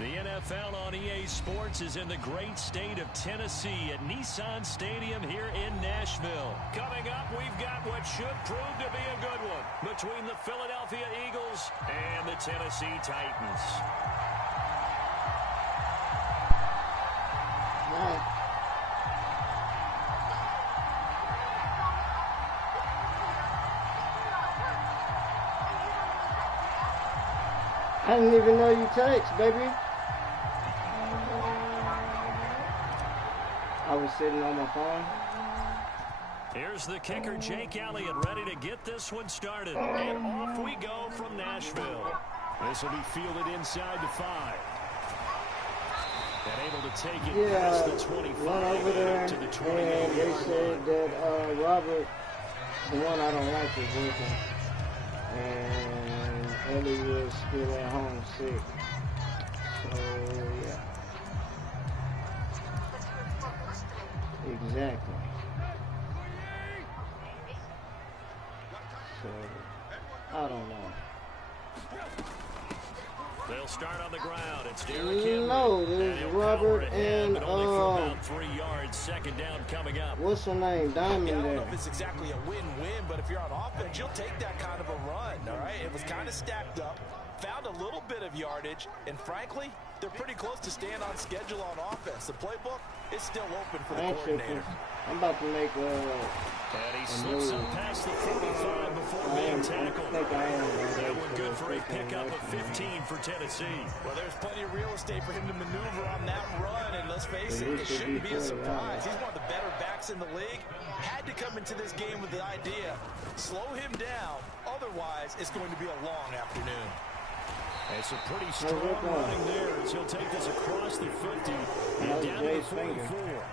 The NFL on EA Sports is in the great state of Tennessee at Nissan Stadium here in Nashville. Coming up, we've got what should prove to be a good one between the Philadelphia Eagles and the Tennessee Titans. I didn't even know you text, baby. I was sitting on my phone. Here's the kicker, Jake Elliott, ready to get this one started. And off we go from Nashville. This will be fielded inside the 5. And able to take it past the 25 over there, to the 28. And they said that Robert, the one I don't like, is working. And Ellie was still at home sick. So, yeah. Exactly. So, I don't know. They'll start on the ground. It's Derrick Henry. No, there's Robert and only for about 3 yards. Second down coming up. What's her name? Diamond. I don't know if it's exactly a win-win, but if you're on offense, you'll take that kind of a run. All right, it was kind of stacked up, found a little bit of yardage, and frankly, they're pretty close to staying on schedule on offense. The playbook is still open for the coordinator. I'm about to make and he slips up past the 45 before being tackled. That one good for a pickup of 15 for Tennessee. Well, there's plenty of real estate for him to maneuver on that run, and let's face it, it shouldn't be a surprise. He's one of the better backs in the league. Had to come into this game with the idea, slow him down, otherwise it's going to be a long afternoon. It's a pretty strong running there as he'll take this across the 50 and down to the 44.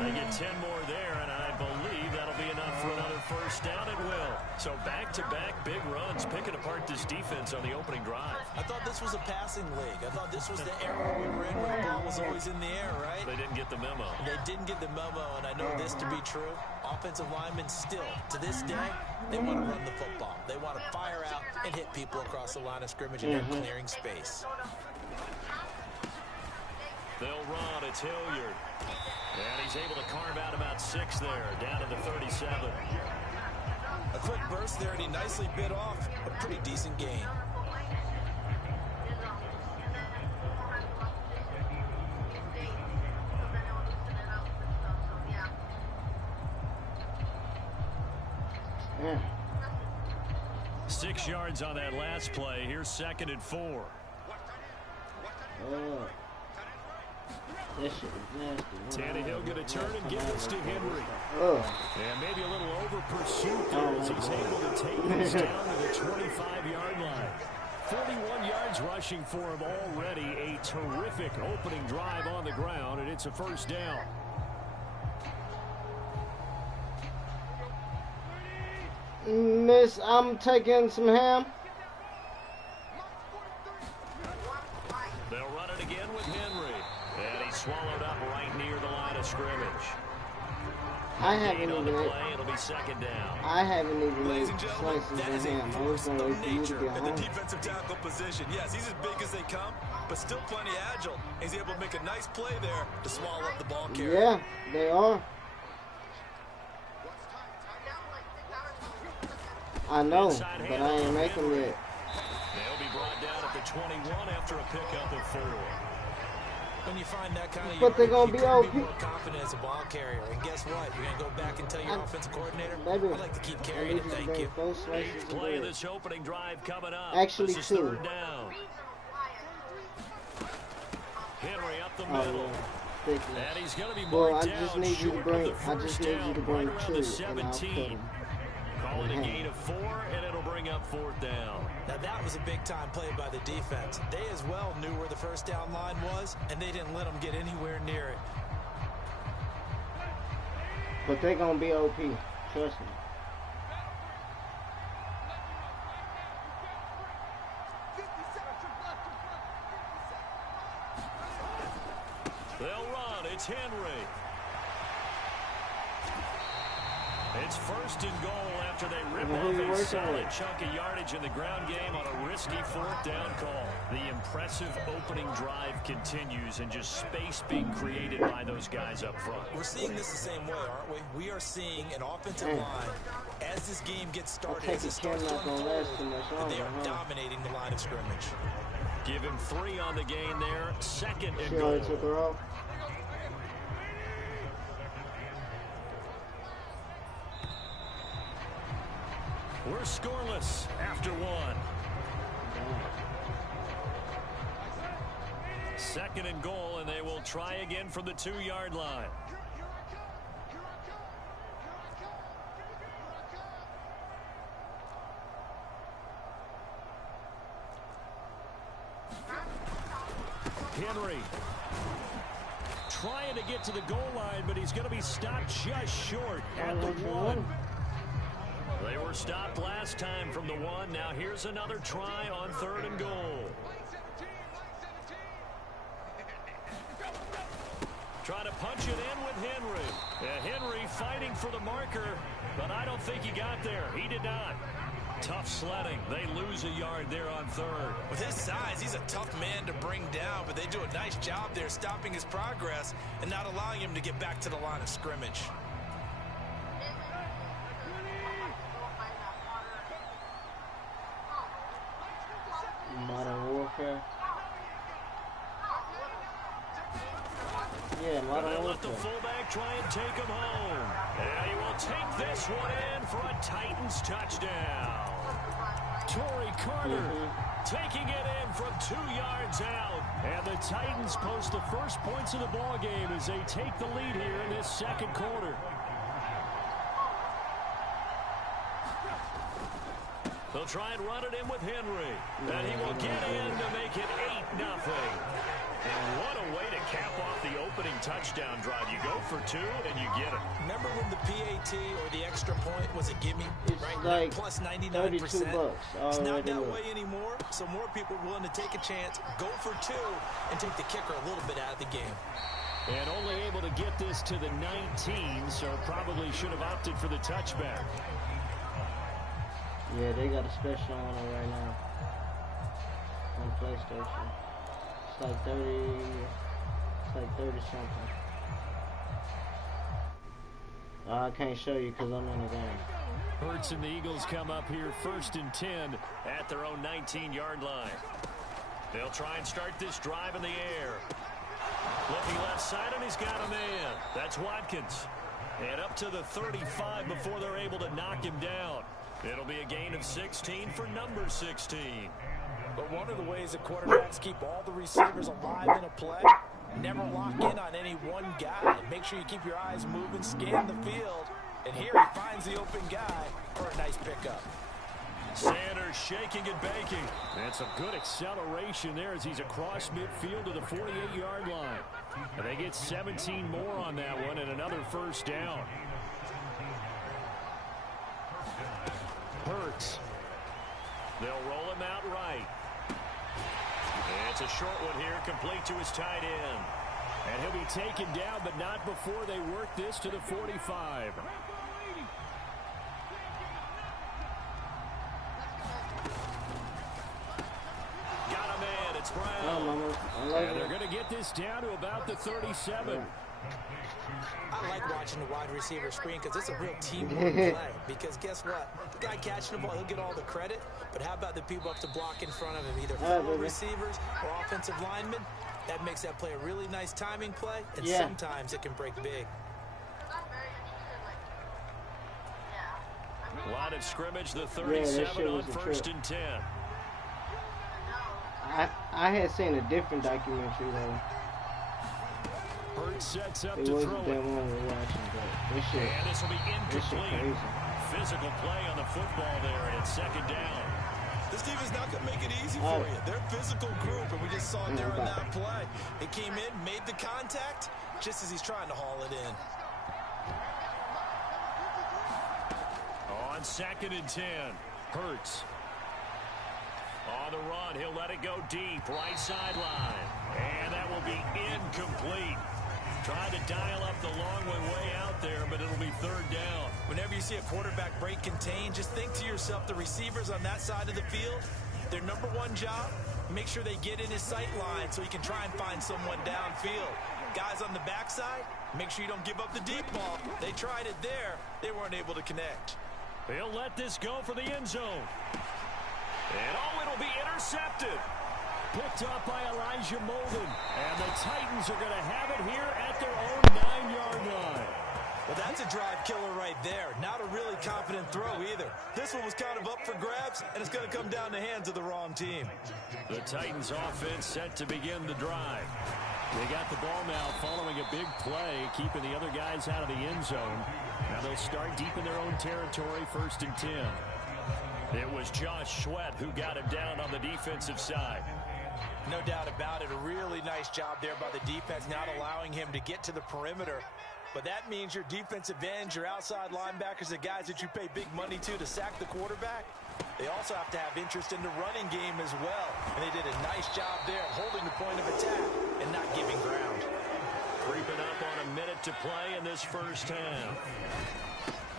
They get 10 more there, and I believe that'll be enough for another first down. It will. So back-to-back big runs, picking apart this defense on the opening drive. I thought this was a passing league. I thought this was the era we were in where the ball was always in the air, right? They didn't get the memo. They didn't get the memo, and I know this to be true. Offensive linemen still, to this day, they want to run the football. They want to fire out and hit people across the line of scrimmage and then clearing space. They'll run. It's Hilliard. And he's able to carve out about 6 there, down to the 37. A quick burst there, and he nicely bit off a pretty decent gain. Yeah. 6 yards on that last play. Here's 2nd and 4. This shit is nasty. Tannehill going to turn and give this to Henry. And maybe a little over pursuit there as he's able to take this down to the 25-yard line. 41 yards rushing for him already. A terrific opening drive on the ground, and it's a first down. Miss, I'm taking some ham. They'll run it again with Henry. And he's swallowed up right near the line of scrimmage. I haven't even play, it'll be 2nd down. I haven't even made Ladies and gentlemen, slices that of is a ham. I was force going to of wait for you to nature get in the home. defensive tackle position. Yes, he's as big as they come, but still plenty agile. He's able to make a nice play there to swallow up the ball carrier. Yeah, they are. I know, but I ain't making it. They'll be brought down at the 21 after a pickup of 4. When you find that kind of But they're going to be OP. more confident as a ball carrier. And guess what? You're going to go back and tell your offensive coordinator, Baby, I'd like to keep carrying it, thank you. Play of this opening drive coming up. Actually, this is 2. 3rd down. Henry up the middle. And he's going to be marked down. I just need you to bring 2 and I'll put him. Call it a gain of 4, and it'll bring up 4th down. Now that was a big-time play by the defense. They as well knew where the first down line was, and they didn't let them get anywhere near it. But they're going to be OP. Trust me. They'll run. It's Henry. It's first and goal after they rip off a solid chunk of yardage in the ground game on a risky 4th down call. The impressive opening drive continues and just space being created by those guys up front. We're seeing this the same way, aren't we? We are seeing an offensive line as this game gets started, as it starts to unfold, that they are dominating the line of scrimmage. Give him 3 on the gain there. 2nd and goal. Took her off. We're scoreless after 1. 2nd and goal, and they will try again from the 2-yard line. Henry trying to get to the goal line, but he's going to be stopped just short at the 1. They were stopped last time from the 1. Now here's another try on 3rd and goal. Trying to punch it in with Henry. Henry fighting for the marker, but I don't think he got there. He did not. Tough sledding. They lose a yard there on 3rd. With his size, he's a tough man to bring down, but they do a nice job there stopping his progress and not allowing him to get back to the line of scrimmage. Modern Warfare. Yeah, Modern Let the fullback try and take him home. And he will take this one in for a Titans touchdown. Torrey Carter taking it in from 2 yards out. And the Titans post the first points of the ball game as they take the lead here in this 2nd quarter. They'll try and run it in with Henry. And he will get in to make it 8-0. And what a way to cap off the opening touchdown drive. You go for 2 and you get it. Remember when the PAT or the extra point was a gimme? It's right? like plus 99%. $32. It's not that way anymore, so more people are willing to take a chance, go for 2, and take the kicker a little bit out of the game. And only able to get this to the 19, so probably should have opted for the touchback. Yeah, they got a special on it right now on PlayStation. It's like 30. It's like 30 something. I can't show you because I'm in the game. Hurts and the Eagles come up here 1st and 10 at their own 19-yard line. They'll try and start this drive in the air. Looking left side, and he's got a man. That's Watkins. And up to the 35 before they're able to knock him down. It'll be a gain of 16 for number 16. But one of the ways that quarterbacks keep all the receivers alive in a play, never lock in on any one guy. Make sure you keep your eyes moving, scan the field. And here he finds the open guy for a nice pickup. Sanders shaking and baking. And some good acceleration there as he's across midfield to the 48-yard line. And they get 17 more on that one and another 1st down. Hurts. They'll roll him out right. And it's a short one here, complete to his tight end. And he'll be taken down, but not before they work this to the 45. Got a man, it's Brown. And they're going to get this down to about the 37. I like watching the wide receiver screen because it's a real teamwork play. Because guess what? The guy catching the ball, he'll get all the credit. But how about the people up to block in front of him, either fellow receivers or offensive linemen? That makes that play a really nice timing play, and sometimes it can break big. Line of scrimmage, the 37 on 1st and 10. I had seen a different documentary though. Hurts sets up it to wasn't throw that it. one we're watching, but this shit, And this will be incomplete. Physical play on the football there, and it's 2nd down. This team is not going to make it easy for you. They're a physical group, and we just saw it there on that play. It came in, made the contact, just as he's trying to haul it in. On 2nd and 10, Hurts. On the run, he'll let it go deep, right sideline. And that will be incomplete. Trying to dial up the long way out there, but it'll be third down. Whenever you see a quarterback break contain, just think to yourself, the receivers on that side of the field, their number one job, make sure they get in his sight line so he can try and find someone downfield. Guys on the backside, make sure you don't give up the deep ball. They tried it there. They weren't able to connect. He'll let this go for the end zone. And it'll be intercepted. Picked up by Elijah Molden. And the Titans are going to have it here at their own 9-yard line. Well, that's a drive killer right there. Not a really confident throw either. This one was kind of up for grabs, and it's going to come down the hands of the wrong team. The Titans offense set to begin the drive. They got the ball now following a big play, keeping the other guys out of the end zone. Now they'll start deep in their own territory, 1st and 10. It was Josh Sweat who got him down on the defensive side. No doubt about it. A really nice job there by the defense, not allowing him to get to the perimeter. But that means your defensive ends, your outside linebackers, the guys that you pay big money to sack the quarterback, they also have to have interest in the running game as well. And they did a nice job there of holding the point of attack and not giving ground. Creeping up on a minute to play in this first half.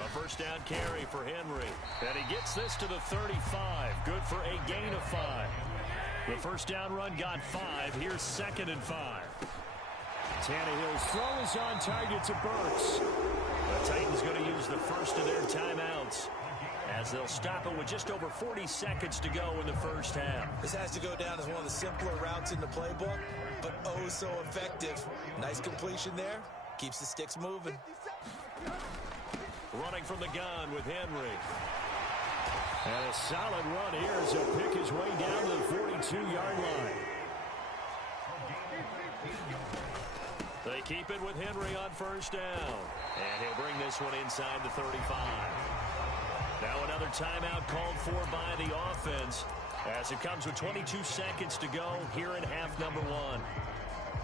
A first down carry for Henry. And he gets this to the 35. Good for a gain of 5. The first down run got 5. Here's 2nd and 5. Tannehill's throw is on target to Burks. The Titans going to use the first of their timeouts as they'll stop it with just over 40 seconds to go in the first half. This has to go down as one of the simpler routes in the playbook, but oh so effective. Nice completion there. Keeps the sticks moving. Running from the gun with Henry. And a solid run here as he'll pick his way down to the 42-yard line. They keep it with Henry on first down. And he'll bring this one inside the 35. Now another timeout called for by the offense as it comes with 22 seconds to go here in half number 1.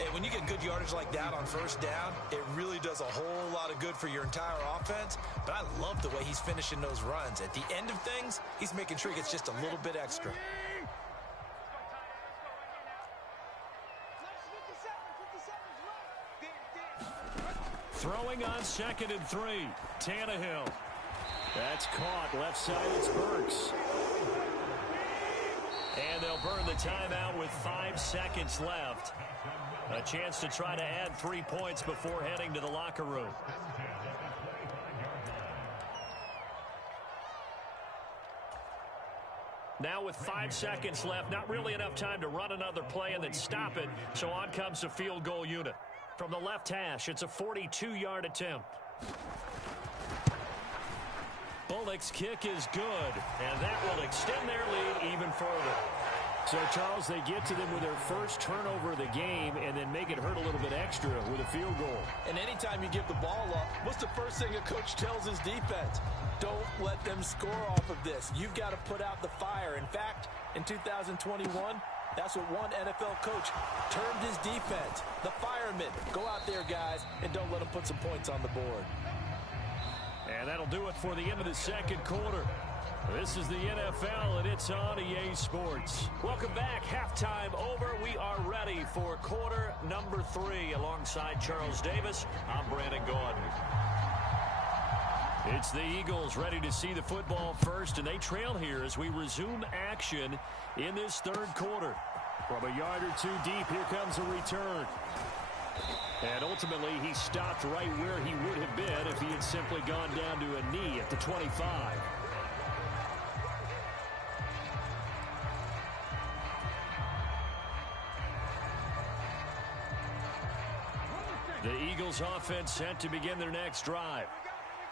And when you get good yardage like that on first down, it really does a whole lot of good for your entire offense. But I love the way he's finishing those runs. At the end of things, he's making sure he gets just a little bit extra. Throwing on 2nd and 3. Tannehill. That's caught. Left side, it's Burks. And they'll burn the timeout with 5 seconds left. A chance to try to add 3 points before heading to the locker room. Now with 5 seconds left, not really enough time to run another play and then stop it. So on comes the field goal unit. From the left hash, it's a 42-yard attempt. Bullock's kick is good, and that will extend their lead even further. So, Charles, they get to them with their first turnover of the game and then make it hurt a little bit extra with a field goal. And anytime you give the ball up, what's the first thing a coach tells his defense? Don't let them score off of this. You've got to put out the fire. In fact, in 2021, that's what one NFL coach termed his defense. The firemen. Go out there, guys, and don't let them put some points on the board. And that'll do it for the end of the second quarter. This is the NFL, and it's on EA Sports. Welcome back. Halftime over. We are ready for quarter number 3. Alongside Charles Davis, I'm Brandon Gordon. It's the Eagles ready to see the football first, and they trail here as we resume action in this third quarter. From a yard or two deep, here comes a return. And ultimately, he stopped right where he would have been if he had simply gone down to a knee at the 25. The Eagles offense set to begin their next drive.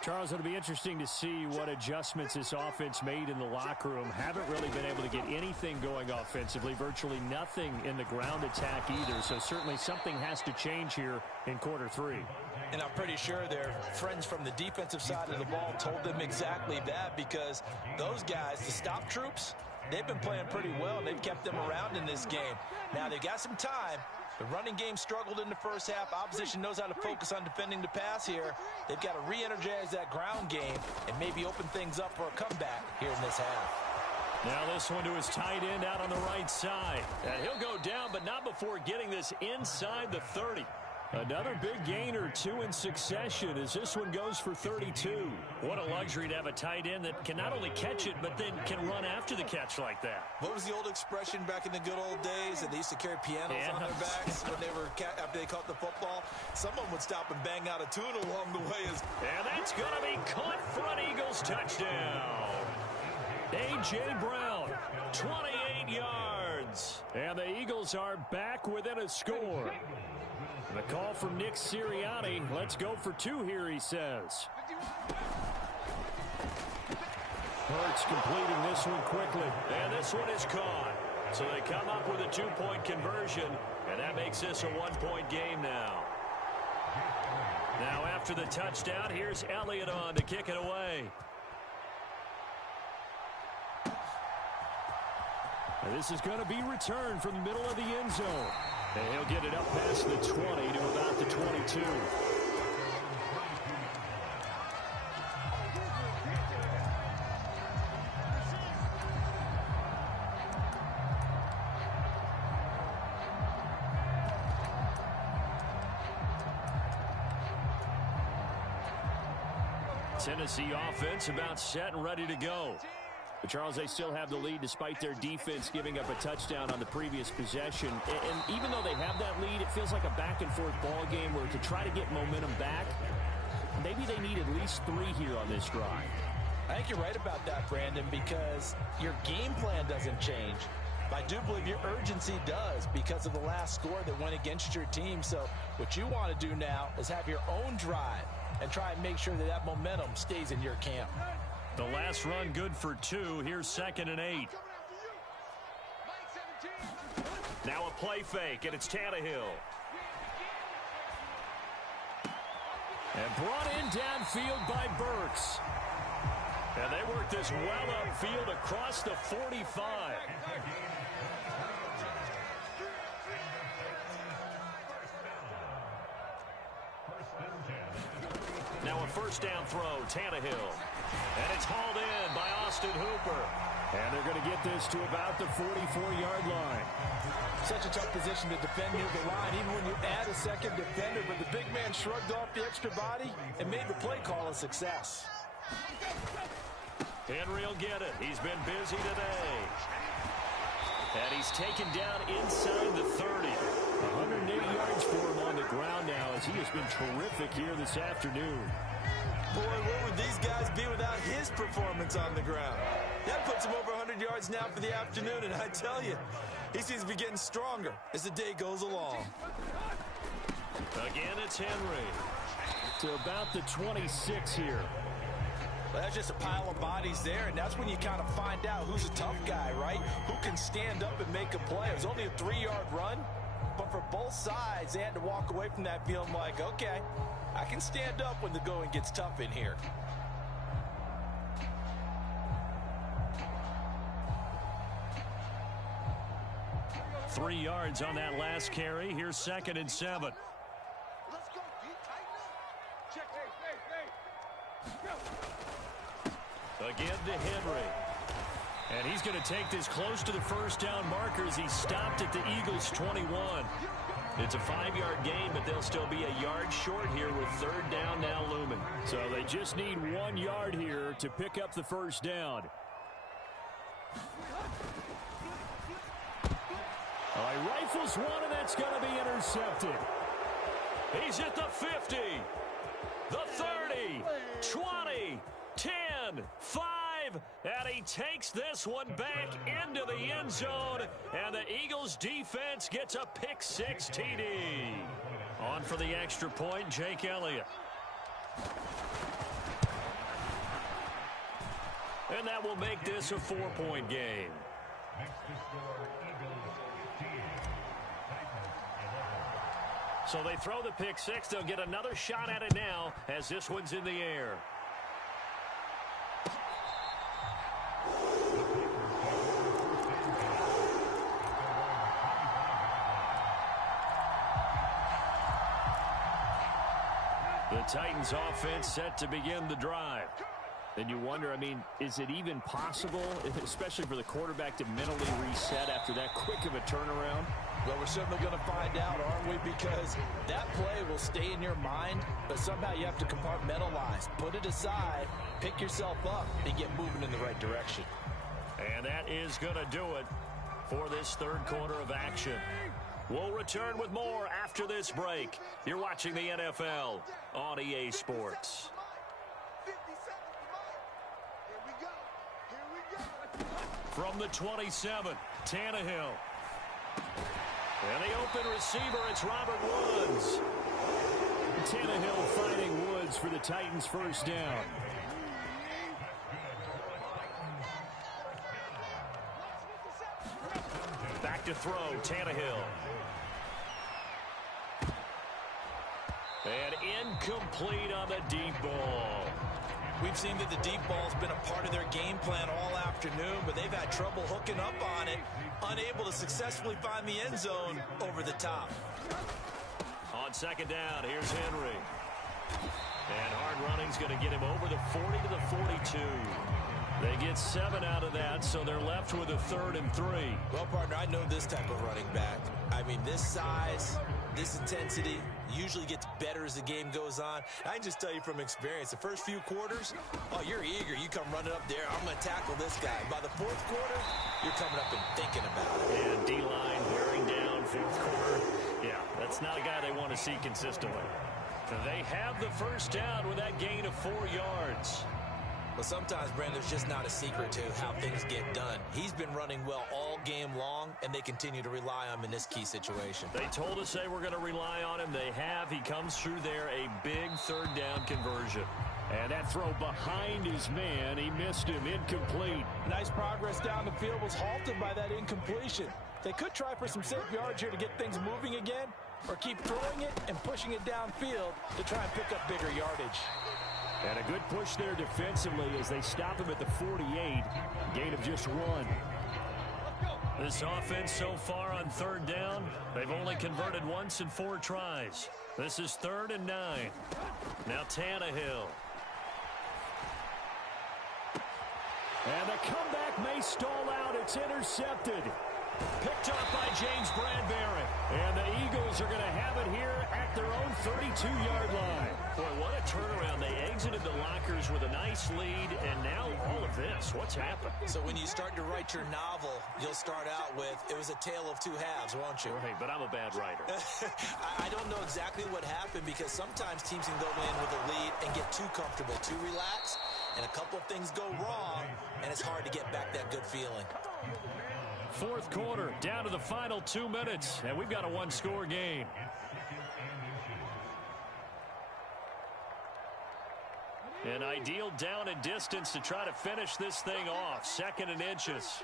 Charles, it'll be interesting to see what adjustments this offense made in the locker room. Haven't really been able to get anything going offensively, virtually nothing in the ground attack either. So certainly something has to change here in quarter 3. And I'm pretty sure their friends from the defensive side of the ball told them exactly that, because those guys, the stop troops, they've been playing pretty well, and they've kept them around in this game. Now, they've got some time. The running game struggled in the first half. Opposition knows how to focus on defending the pass here. They've got to re-energize that ground game and maybe open things up for a comeback here in this half. Now this one to his tight end out on the right side. And he'll go down, but not before getting this inside the 30. Another big gain or two in succession as this one goes for 32. What a luxury to have a tight end that can not only catch it, but then can run after the catch like that. What was the old expression back in the good old days? That they used to carry pianos on their backs when they were after they caught the football. Someone would stop and bang out a tune along the way. And that's going to be caught for an Eagles touchdown. A.J. Brown, 28 yards. And the Eagles are back within a score. The call from Nick Sirianni. Let's go for two here, he says. Hurts completing this one quickly. And this one is caught. So they come up with a two-point conversion. And that makes this a one-point game now. Now after the touchdown, here's Elliott on to kick it away. And this is going to be returned from the middle of the end zone. And he'll get it up past the 20 to about the 22. Tennessee offense about set and ready to go. But Charles, they still have the lead despite their defense giving up a touchdown on the previous possession. And even though they have that lead, it feels like a back-and-forth ball game where to try to get momentum back, maybe they need at least 3 here on this drive. I think you're right about that, Brandon, because your game plan doesn't change. I do believe your urgency does because of the last score that went against your team. So what you want to do now is have your own drive and try and make sure that that momentum stays in your camp. The last run good for 2. Here's 2nd and 8. Now a play fake, and it's Tannehill. And brought in downfield by Burks. And they work this well upfield across the 45. Now a first down throw, Tannehill. And it's hauled in by Austin Hooper. And they're going to get this to about the 44-yard line. Such a tough position to defend near the line, even when you add a second defender. But the big man shrugged off the extra body and made the play call a success. Henry will get it. He's been busy today. And he's taken down inside the 30. 180 yards for him on the ground now as he has been terrific here this afternoon. Boy, where would these guys be without his performance on the ground? That puts him over 100 yards now for the afternoon, and I tell you, he seems to be getting stronger as the day goes along. Again, it's Henry. To about the 26 here. Well, that's just a pile of bodies there, and that's when you kind of find out who's a tough guy, right? Who can stand up and make a play. It was only a 3-yard run, but for both sides, they had to walk away from that feeling like, okay, I can stand up when the going gets tough in here. Three yards on that last carry. Here's 2nd and 7. Let's go. Tighten up. Check. Go. Again to Henry. And he's going to take this close to the first down marker as he stopped at the Eagles' 21. It's a 5-yard gain, but they'll still be a yard short here with 3rd down now looming. So they just need 1 yard here to pick up the first down. All right, rifles one, and that's going to be intercepted. He's at the 50, the 30, 20, 10, 5, and he takes this one back into the end zone, and the Eagles defense gets a pick-6 TD. On for the extra point, Jake Elliott. And that will make this a 4-point game. So they throw the pick-6. They'll get another shot at it now as this one's in the air. The Titans offense set to begin the drive. And you wonder, I mean, is it even possible, especially for the quarterback, to mentally reset after that quick of a turnaround? Well, we're certainly going to find out, aren't we? Because that play will stay in your mind, but somehow you have to compartmentalize. Put it aside, pick yourself up, and get moving in the right direction. And that is going to do it for this third quarter of action. We'll return with more after this break. You're watching the NFL on EA Sports. From the 27, Tannehill. And the open receiver, it's Robert Woods. Tannehill finding Woods for the Titans' first down. Back to throw, Tannehill. And incomplete on the deep ball. We've seen that the deep ball's been a part of their game plan all afternoon, but they've had trouble hooking up on it, unable to successfully find the end zone over the top. On second down, here's Henry. And hard running's going to get him over the 40 to the 42. They get 7 out of that, so they're left with a 3rd and 3. Well, partner, I know this type of running back. I mean, this size, this intensity usually gets better as the game goes on. I can just tell you from experience, the first few quarters, oh, you're eager. You come running up there, I'm going to tackle this guy. By the 4th quarter, you're coming up and thinking about it. And D-line bearing down 4th quarter. Yeah, that's not a guy they want to see consistently. They have the first down with that gain of 4 yards. Well, sometimes, Brandon, there's just not a secret to how things get done. He's been running well all game long, and they continue to rely on him in this key situation. They told us they were going to rely on him. They have. He comes through there, a big 3rd down conversion. And that throw behind his man, he missed him, incomplete. Nice progress down the field was halted by that incompletion. They could try for some safe yards here to get things moving again, or keep throwing it and pushing it downfield to try and pick up bigger yardage. And a good push there defensively as they stop him at the 48. Gain of just 1. This offense so far on 3rd down, they've only converted once in 4 tries. This is 3rd and 9. Now Tannehill. And the comeback may stall out. It's intercepted. Picked off by James Bradbury. And the Eagles are going to have it here at their own 32-yard line. Boy, what a turnaround. They exited the lockers with a nice lead, and now all of this. What's happened? So when you start to write your novel, you'll start out with, it was a tale of 2 halves, won't you? Right, but I'm a bad writer. I don't know exactly what happened, because sometimes teams can go in with a lead and get too comfortable, too relaxed, and a couple of things go wrong, and it's hard to get back that good feeling. 4th quarter, down to the final 2 minutes, and we've got a 1-score game. An ideal down and distance to try to finish this thing off. 2nd and inches. 60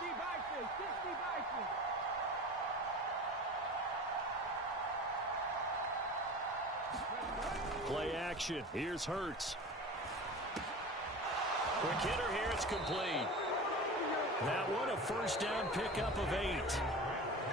Vikings, 60 Vikings. Play action. Here's Hurts. Quick hitter here. It's complete. That one, a first down pickup of 8.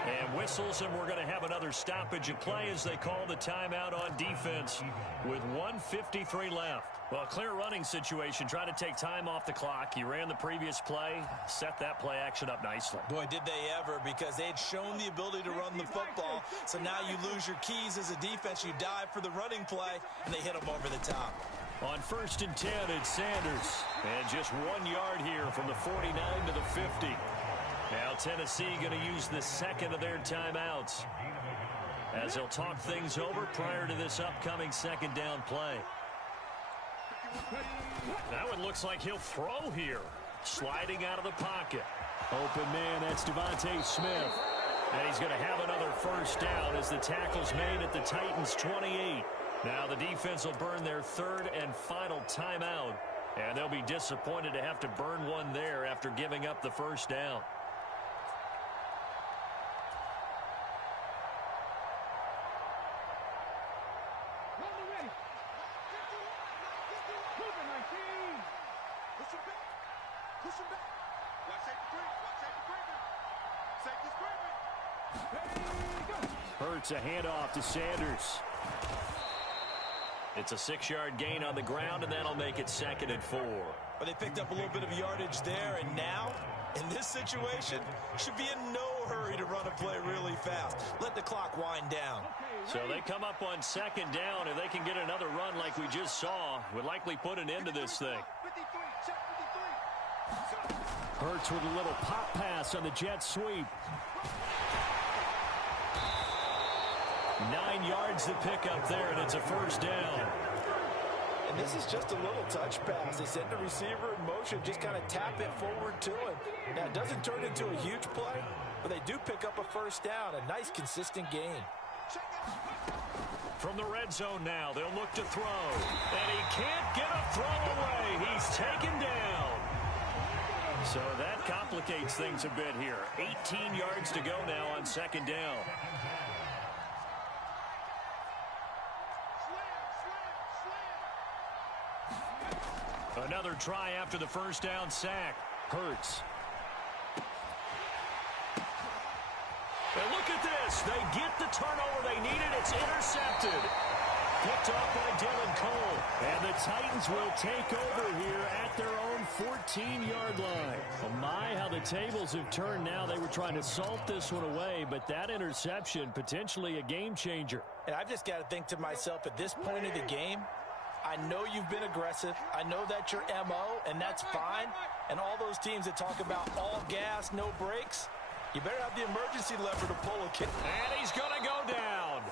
And whistles, and we're going to have another stoppage of play as they call the timeout on defense with 1:53 left. Well, a clear running situation. Try to take time off the clock. He ran the previous play, set that play action up nicely. Boy, did they ever, because they had shown the ability to run the football. So now you lose your keys as a defense. You dive for the running play, and they hit them over the top. On 1st and 10, it's Sanders. And just 1 yard here from the 49 to the 50. Now Tennessee going to use the 2nd of their timeouts as they'll talk things over prior to this upcoming 2nd down play. That one looks like he'll throw here. Sliding out of the pocket. Open man, that's Devontae Smith. And he's going to have another first down as the tackle's made at the Titans' 28. Now the defense will burn their 3rd and final timeout. And they'll be disappointed to have to burn one there after giving up the first down. Hurts a handoff to Sanders. It's a 6-yard gain on the ground, and that'll make it 2nd and 4. Well, they picked up a little bit of yardage there, and now, in this situation, should be in no hurry to run a play really fast. Let the clock wind down. So they come up on 2nd down. If they can get another run like we just saw, would likely put an end to this thing. Hurts with a little pop pass on the jet sweep. 9 yards to pick up there, and it's a 1st down. And this is just a little touch pass. They send the receiver in motion, just kind of tap it forward to him. Now, it doesn't turn into a huge play, but they do pick up a 1st down, a nice, consistent gain. From the red zone now, they'll look to throw. And he can't get a throw away. He's taken down. So that complicates things a bit here. 18 yards to go now on 2nd down. Another try after the 1st down sack. Hurts. And look at this. They get the turnover they needed. It's intercepted. Picked off by Dylan Cole. And the Titans will take over here at their own 14-yard line. Oh my, how the tables have turned now. They were trying to salt this one away, but that interception, potentially a game changer. And I've just got to think to myself, at this point of the game, I know you've been aggressive. I know that's your MO, and that's fine. And all those teams that talk about all gas, no brakes, you better have the emergency lever to pull a kick. And he's going to go down.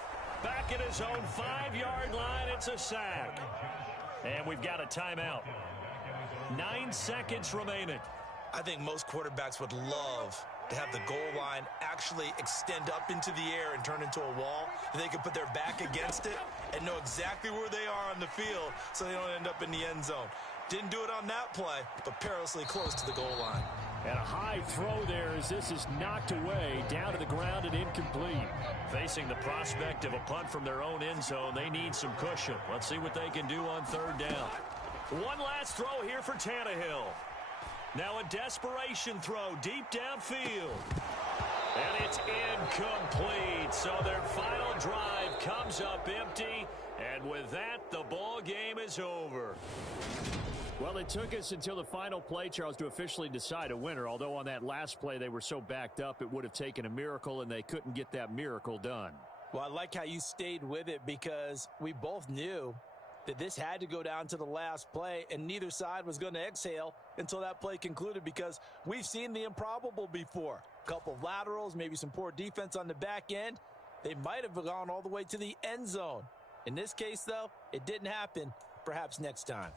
Back at his own 5-yard line, it's a sack. And we've got a timeout. 9 seconds remaining. I think most quarterbacks would love to have the goal line actually extend up into the air and turn into a wall. They can put their back against it and know exactly where they are on the field so they don't end up in the end zone. Didn't do it on that play, but perilously close to the goal line. And a high throw there as this is knocked away, down to the ground and incomplete. Facing the prospect of a punt from their own end zone, they need some cushion. Let's see what they can do on 3rd down. One last throw here for Tannehill. Now a desperation throw deep downfield. And it's incomplete. So their final drive comes up empty. And with that, the ball game is over. Well, it took us until the final play, Charles, to officially decide a winner. Although on that last play they were so backed up, it would have taken a miracle, and they couldn't get that miracle done. Well, I like how you stayed with it because we both knew that this had to go down to the last play, and neither side was going to exhale until that play concluded because we've seen the improbable before. A couple of laterals, maybe some poor defense on the back end. They might have gone all the way to the end zone. In this case, though, it didn't happen. Perhaps next time.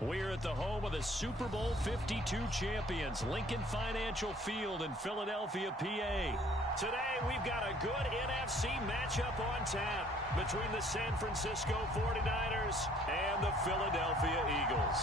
We're at the home of the Super Bowl 52 champions, Lincoln Financial Field in Philadelphia, PA. Today, we've got a good NFC matchup. matchup on tap between the San Francisco 49ers and the Philadelphia Eagles.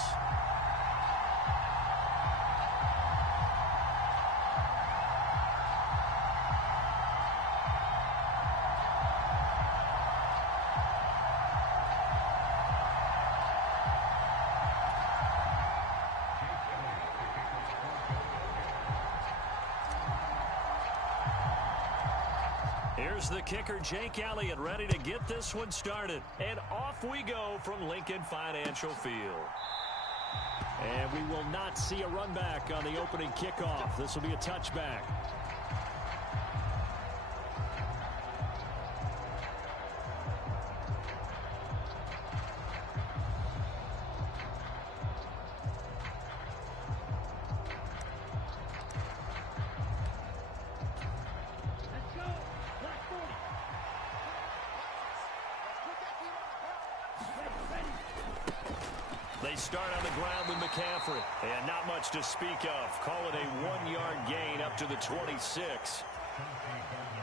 Here's the kicker, Jake Elliott, ready to get this one started. And off we go from Lincoln Financial Field. And we will not see a run back on the opening kickoff. This will be a touchback. They start on the ground with McCaffrey. And not much to speak of. Call it a 1-yard gain up to the 26.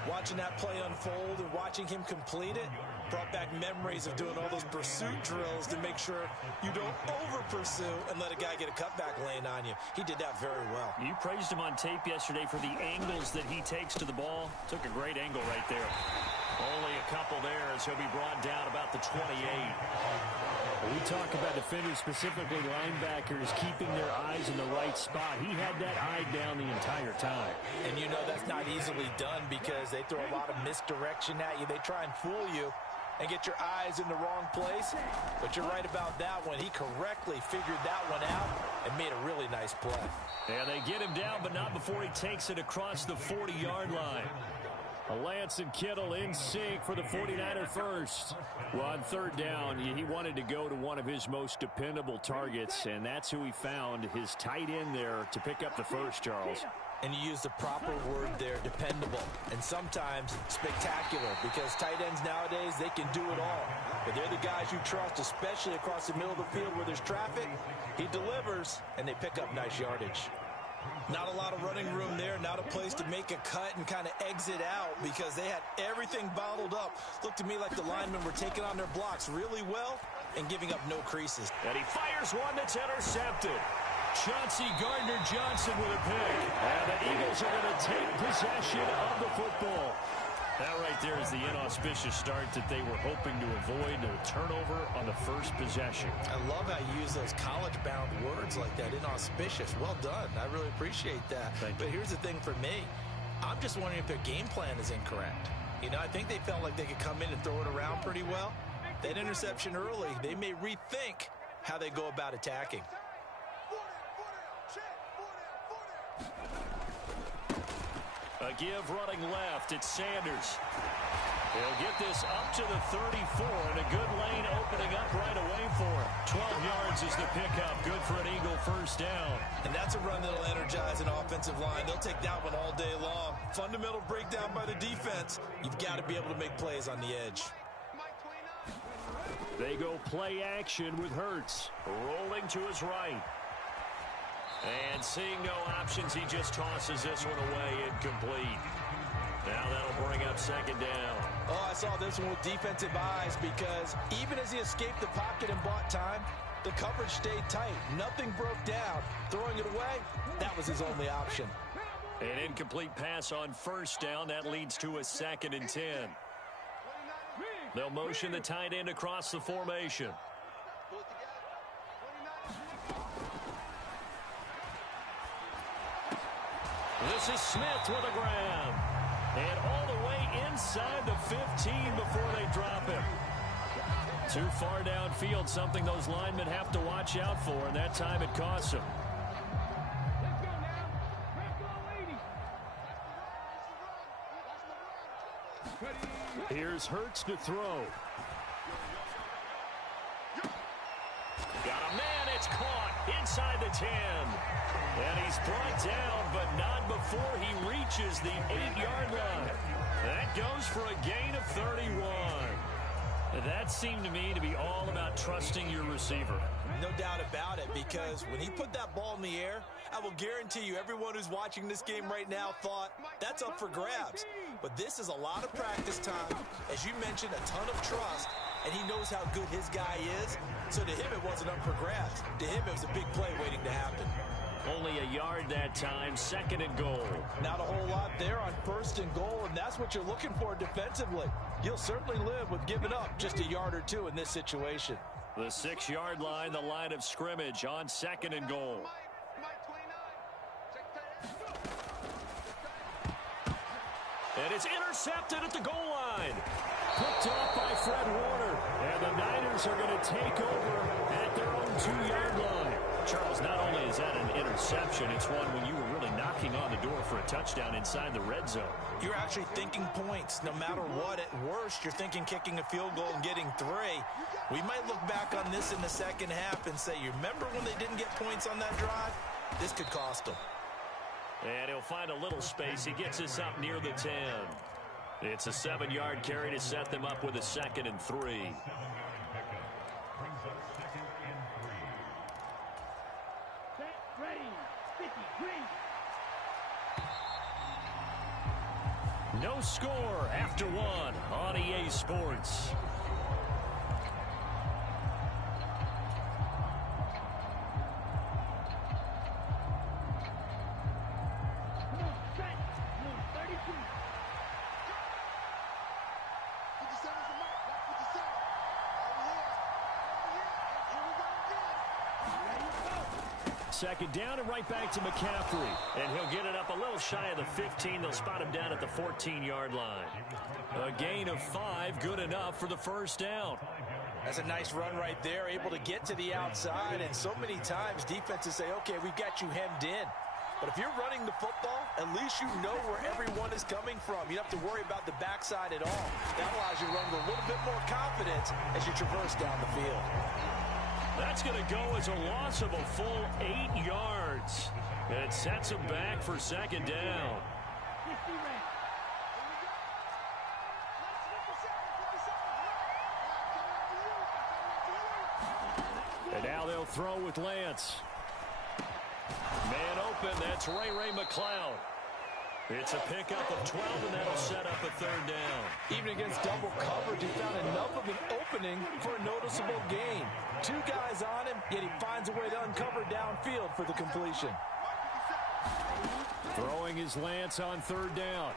Watching that play unfold and watching him complete it brought back memories of doing all those pursuit drills to make sure you don't over-pursue and let a guy get a cutback lane on you. He did that very well. You praised him on tape yesterday for the angles that he takes to the ball. Took a great angle right there. Only a couple there as he'll be brought down about the 28. We talk about defenders, specifically linebackers, keeping their eyes in the right spot. He had that eye down the entire time. And you know that's not easily done because they throw a lot of misdirection at you. They try and fool you and get your eyes in the wrong place. But you're right about that one. He correctly figured that one out and made a really nice play. And they get him down, but not before he takes it across the 40-yard line. Lance and Kittle in sync for the 49er first. Well, on third down, he wanted to go to one of his most dependable targets, and that's who he found, his tight end there, to pick up the first, Charles. And you use the proper word there, dependable, and sometimes spectacular, because tight ends nowadays, they can do it all. But they're the guys you trust, especially across the middle of the field where there's traffic. He delivers, and they pick up nice yardage. Not a lot of running room there, not a place to make a cut and kind of exit out because they had everything bottled up. Looked to me like the linemen were taking on their blocks really well and giving up no creases. And he fires one that's intercepted. Chauncey Gardner-Johnson with a pick. And the Eagles are going to take possession of the football. That right there is the inauspicious start that they were hoping to avoid, a turnover on the first possession. I love how you use those college-bound words like that, inauspicious. Well done. I really appreciate that. But here's the thing for me. I'm just wondering if their game plan is incorrect. You know, I think they felt like they could come in and throw it around pretty well. That interception early, they may rethink how they go about attacking. A give running left. It's Sanders. He'll get this up to the 34, and a good lane opening up right away for him. 12 yards is the pickup. Good for an Eagle first down. And that's a run that'll energize an offensive line. They'll take that one all day long. Fundamental breakdown by the defense. You've got to be able to make plays on the edge. They go play action with Hurts. Rolling to his right. And seeing no options, he just tosses this one away, incomplete. Now that'll bring up second down. Oh, I saw this one with defensive eyes because even as he escaped the pocket and bought time, the coverage stayed tight. Nothing broke down. Throwing it away, that was his only option. An incomplete pass on first down. That leads to a 2nd and 10. They'll motion the tight end across the formation. This is Smith with a grab. And all the way inside the 15 before they drop him. Too far downfield, something those linemen have to watch out for, and that time it costs them. Let's go now. Let's go, ladies. Here's Hurts to throw. Got a man, it's caught inside the 10. And he's brought down, but not before he reaches the 8-yard line. That goes for a gain of 31. That seemed to me to be all about trusting your receiver. No doubt about it, because when he put that ball in the air, I will guarantee you everyone who's watching this game right now thought that's up for grabs. But this is a lot of practice time. As you mentioned, a ton of trust, and he knows how good his guy is. So to him, it wasn't up for grabs. To him, it was a big play waiting to happen. Only a yard that time, 2nd and goal. Not a whole lot there on 1st and goal, and that's what you're looking for defensively. You'll certainly live with giving up just a yard or two in this situation. The 6-yard line, the line of scrimmage on 2nd and goal. And it's intercepted at the goal line. Picked off by Fred Warner. And the Niners are going to take over at their own 2-yard line. Charles, not only is that an interception, it's one when you were really knocking on the door for a touchdown inside the red zone. You're actually thinking points. No matter what, at worst, you're thinking kicking a field goal and getting 3. We might look back on this in the second half and say, you remember when they didn't get points on that drive? This could cost them. And he'll find a little space. He gets us up near the 10. It's a 7-yard carry to set them up with a 2nd and 3. No score after 1 on EA Sports. Second down and right back to McCaffrey. And he'll get it up a little shy of the 15. They'll spot him down at the 14-yard line. A gain of 5, good enough for the first down. That's a nice run right there, able to get to the outside. And so many times defenses say, okay, we've got you hemmed in. But if you're running the football, at least you know where everyone is coming from. You don't have to worry about the backside at all. That allows you to run with a little bit more confidence as you traverse down the field. That's going to go as a loss of a full 8 yards. It sets him back for 2nd down. And now they'll throw with Lance. Man open, that's Ray McLeod. It's a pickup of 12, and that'll set up a 3rd down. Even against double coverage, he found enough of an opening for a noticeable gain. 2 guys on him, yet he finds a way to uncover downfield for the completion. Throwing his Lance on 3rd down.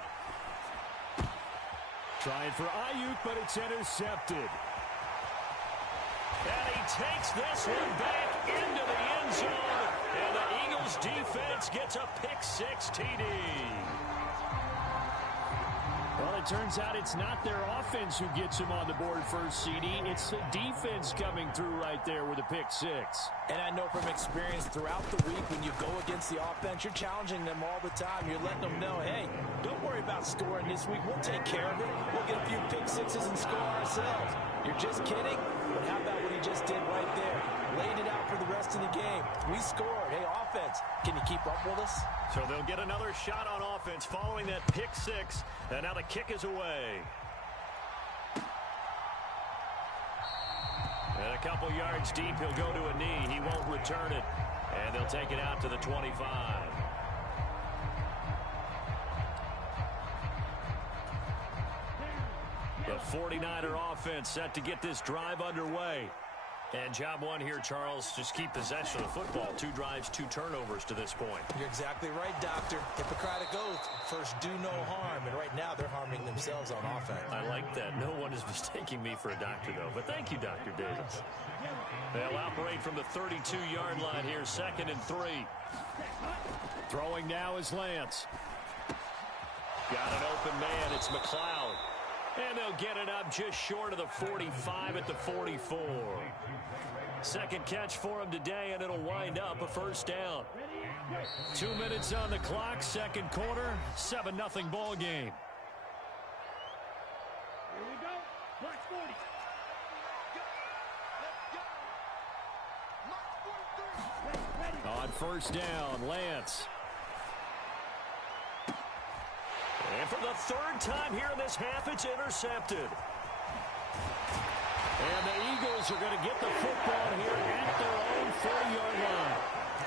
Trying for Ayuk, but it's intercepted. And he takes this one back into the end zone. And the Eagles defense gets a pick-6 TD. Well, it turns out it's not their offense who gets him on the board first, CD. It's the defense coming through right there with a pick-6. And I know from experience throughout the week when you go against the offense, you're challenging them all the time. You're letting them know, hey, don't worry about scoring this week. We'll take care of it. We'll get a few pick-6s and score ourselves. You're just kidding? But how about what he just did right there? Laid it out for the rest of the game. We scored. Hey, offense, can you keep up with us? So they'll get another shot on offense following that pick-6. And now the kick is away. And a couple yards deep, he'll go to a knee. He won't return it. And they'll take it out to the 25. The 49er offense set to get this drive underway. And job one here, Charles, just keep possession of the football. 2 drives, 2 turnovers to this point. You're exactly right, Doctor. Hippocratic oath. First, do no harm. And right now, they're harming themselves on offense. I like that. No one is mistaking me for a doctor, though. But thank you, Dr. Davis. They'll operate from the 32-yard line here, 2nd and 3. Throwing now is Lance. Got an open man. It's McLeod. And they'll get it up just short of the 45 at the 44. Second catch for him today, and it'll wind up a first down. 2 minutes on the clock, second quarter, 7-0 ball game. Here we go. Mark 40. On first down, Lance. And for the 3rd time here in this half, it's intercepted. And the Eagles are going to get the football here at their own 40-yard line.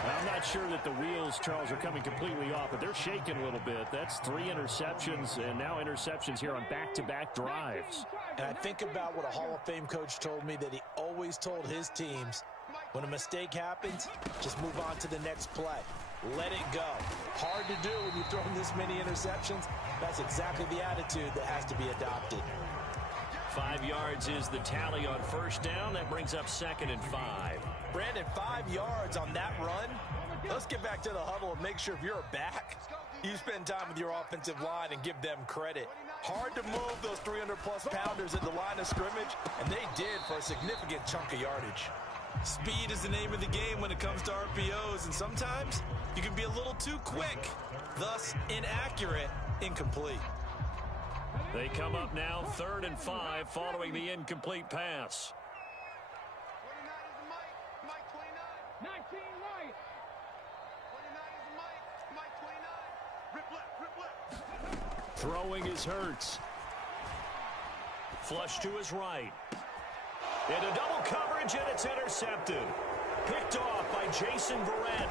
I'm not sure that the wheels, Charles, are coming completely off, but they're shaking a little bit. That's 3 interceptions, and now interceptions here on back-to-back drives. And I think about what a Hall of Fame coach told me that he always told his teams, when a mistake happens, just move on to the next play. Let it go. Hard to do when you've thrown this many interceptions. That's exactly the attitude that has to be adopted. 5 yards is the tally on first down. That brings up 2nd and 5. Brandon, 5 yards on that run. Let's get back to the huddle and make sure if you're a back, you spend time with your offensive line and give them credit. Hard to move those 300-plus pounders at the line of scrimmage, and they did for a significant chunk of yardage. Speed is the name of the game when it comes to RPOs, and sometimes you can be a little too quick, thus inaccurate, incomplete. They come up now 3rd and 5 following the incomplete pass. 19 right. 29 is Mike. Rip left. Throwing is Hurts. Flush to his right. Into double coverage, and it's intercepted. Picked off by Jason Verrett.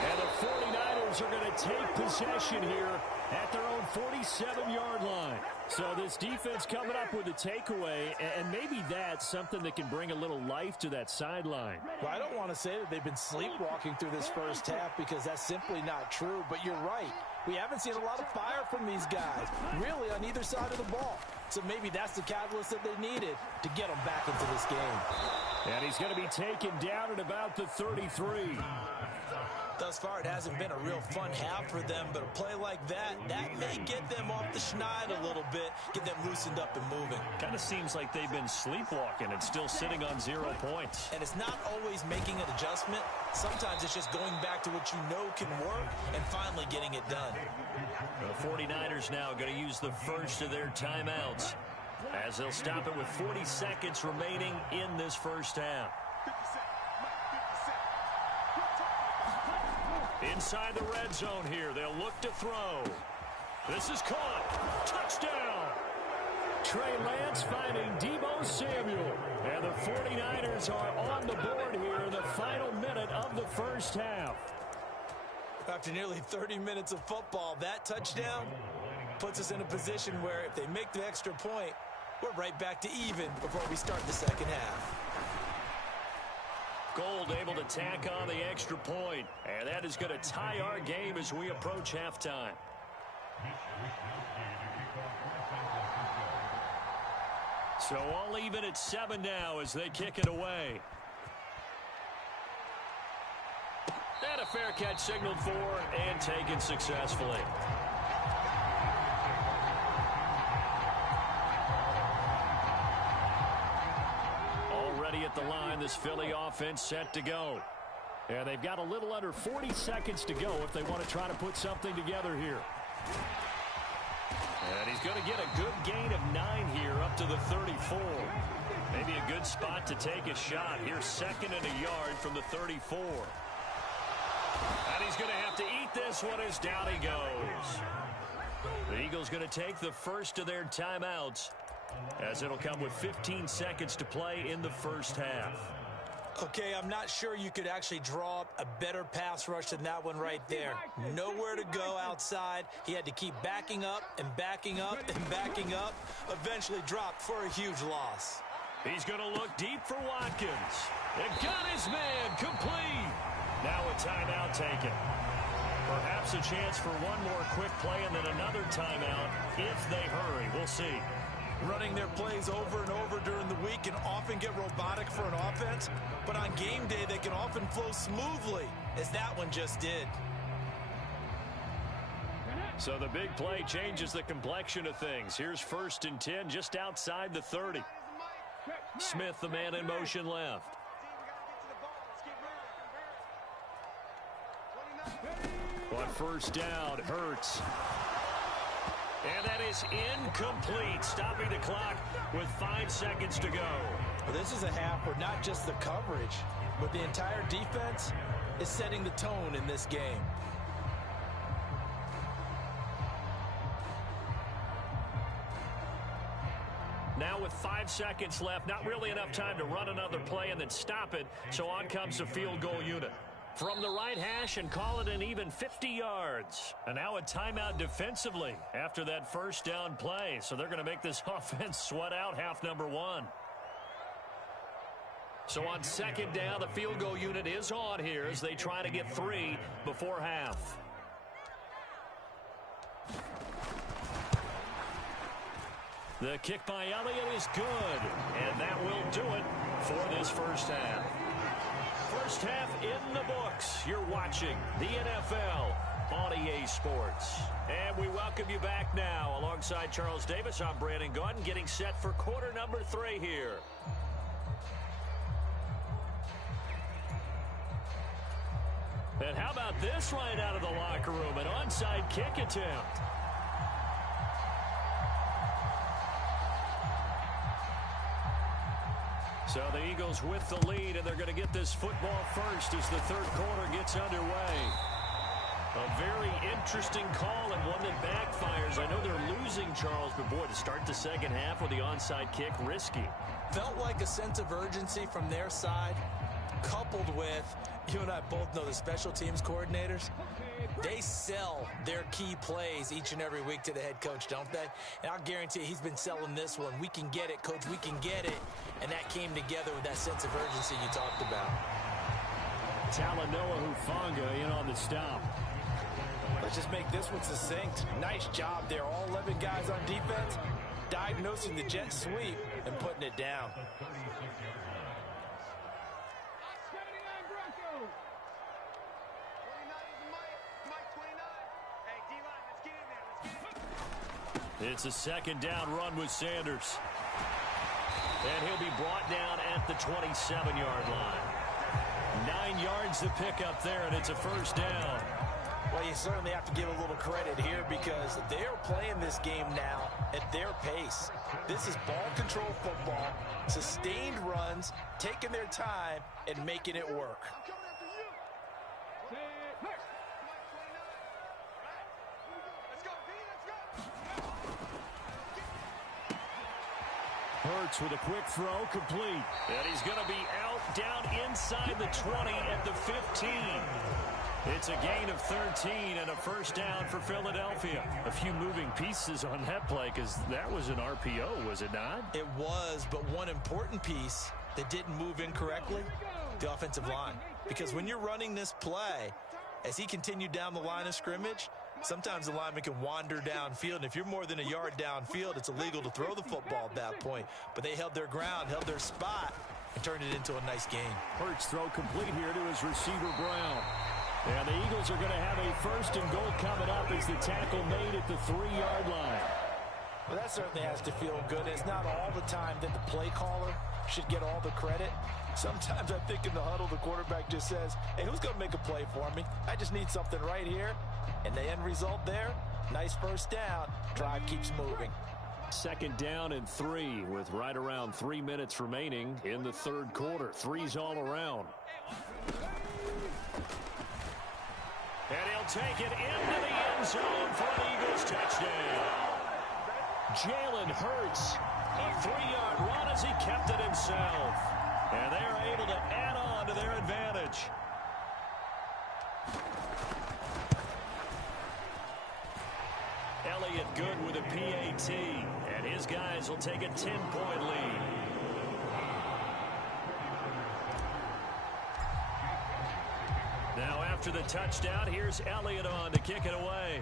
And the 49ers are going to take possession here at their own 47-yard line. So this defense coming up with a takeaway, and maybe that's something that can bring a little life to that sideline. Well, I don't want to say that they've been sleepwalking through this first half because that's simply not true, but you're right. We haven't seen a lot of fire from these guys, really on either side of the ball. So maybe that's the catalyst that they needed to get them back into this game. And he's going to be taken down at about the 33. Thus far, it hasn't been a real fun half for them, but a play like that may get them off the schneid a little bit, get them loosened up and moving. Kind of seems like they've been sleepwalking and still sitting on 0 points. And it's not always making an adjustment. Sometimes it's just going back to what you know can work and finally getting it done. The 49ers now going to use the first of their timeouts as they'll stop it with 40 seconds remaining in this first half. Inside the red zone here, they'll look to throw. This is caught. Touchdown! Trey Lance finding Deebo Samuel. And the 49ers are on the board here in the final minute of the first half. After nearly 30 minutes of football, that touchdown puts us in a position where if they make the extra point, we're right back to even before we start the second half. Gold able to tack on the extra point, and that is going to tie our game as we approach halftime. So all even at 7 now as they kick it away. And a fair catch signaled for and taken successfully. Already at the line, this Philly offense set to go. And they've got a little under 40 seconds to go if they want to try to put something together here. And he's going to get a good gain of 9 here up to the 34. Maybe a good spot to take a shot. Here's 2nd and a yard from the 34. And he's going to have to eat this one as down he goes. The Eagles going to take the first of their timeouts as it'll come with 15 seconds to play in the first half. Okay, I'm not sure you could actually draw up a better pass rush than that one right there. Nowhere to go outside. He had to keep backing up and backing up and backing up. Eventually dropped for a huge loss. He's going to look deep for Watkins. And got his man complete. Now a timeout taken. Perhaps a chance for one more quick play and then another timeout if they hurry. We'll see. Running their plays over and over during the week can often get robotic for an offense, but on game day they can often flow smoothly, as that one just did. So the big play changes the complexion of things. Here's 1st and 10 just outside the 30. Smith, the man in motion left. On first down, Hurts. And that is incomplete, stopping the clock with 5 seconds to go. Well, this is a half where not just the coverage, but the entire defense is setting the tone in this game. Now with 5 seconds left, not really enough time to run another play and then stop it, so on comes the field goal unit. From the right hash and call it an even 50 yards. And now a timeout defensively after that first down play. So they're going to make this offense sweat out half number 1. So on second down, the field goal unit is on here as they try to get 3 before half. The kick by Elliott is good. And that will do it for this first half. First half in the books. You're watching the NFL on EA Sports. And we welcome you back now. Alongside Charles Davis, I'm Brandon Gaudin, getting set for quarter number 3 here. And how about this right out of the locker room? An onside kick attempt. So the Eagles with the lead, and they're going to get this football first as the third quarter gets underway. A very interesting call and one that backfires. I know they're losing, Charles, but boy, to start the second half with the onside kick, risky. Felt like a sense of urgency from their side, coupled with, you and I both know the special teams coordinators. They sell their key plays each and every week to the head coach, don't they? And I'll guarantee you he's been selling this one. We can get it, coach, we can get it. And that came together with that sense of urgency you talked about. Talanoa Hufanga in on the stop. Let's just make this one succinct. Nice job there. All 11 guys on defense diagnosing the jet sweep and putting it down. It's a second down run with Sanders. And he'll be brought down at the 27-yard line. 9 yards to pick up there, and it's a first down. Well, you certainly have to give a little credit here because they're playing this game now at their pace. This is ball control football, sustained runs, taking their time, and making it work. Hurts with a quick throw, complete. And he's going to be out down inside the 20 at the 15. It's a gain of 13 and a first down for Philadelphia. A few moving pieces on that play because that was an RPO, was it not? It was, but one important piece that didn't move incorrectly, the offensive line. Because when you're running this play, as he continued down the line of scrimmage, sometimes the lineman can wander downfield, and if you're more than a yard downfield, it's illegal to throw the football at that point. But they held their ground, held their spot, and turned it into a nice game. Hurts throw complete here to his receiver, Brown. And the Eagles are going to have a first and goal coming up as the tackle made at the 3-yard line. Well, that certainly has to feel good. It's not all the time that the play caller should get all the credit. Sometimes I think in the huddle, the quarterback just says, hey, who's going to make a play for me? I just need something right here. And the end result there, nice first down. Drive keeps moving. Second down and 3 with right around 3 minutes remaining in the third quarter. 3's all around. And he'll take it into the end zone for an Eagles touchdown. Jalen Hurts, a 3-yard run as he kept it himself. And they are able to add on to their advantage. Elliott good with a PAT, and his guys will take a 10-point lead. Now after the touchdown, here's Elliott on to kick it away.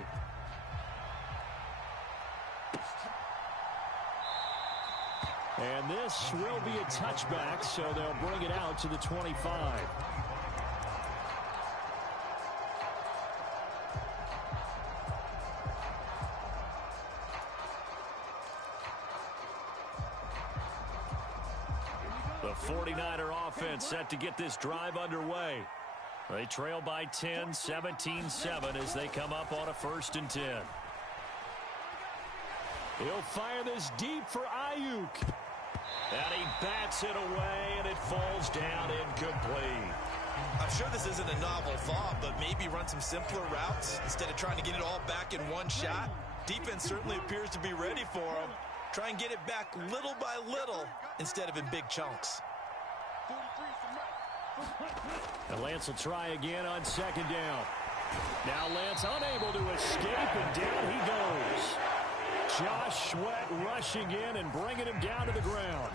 And this will be a touchback, so they'll bring it out to the 25. The 49er offense set to get this drive underway. They trail by 10, 17-7 as they come up on a 1st and 10. He'll fire this deep for Ayuk. And he bats it away, and it falls down incomplete. I'm sure this isn't a novel thought, but maybe run some simpler routes instead of trying to get it all back in one shot. Defense certainly appears to be ready for him. Try and get it back little by little instead of in big chunks. And Lance will try again on second down. Now Lance unable to escape, and down he goes. Josh Sweat rushing in and bringing him down to the ground.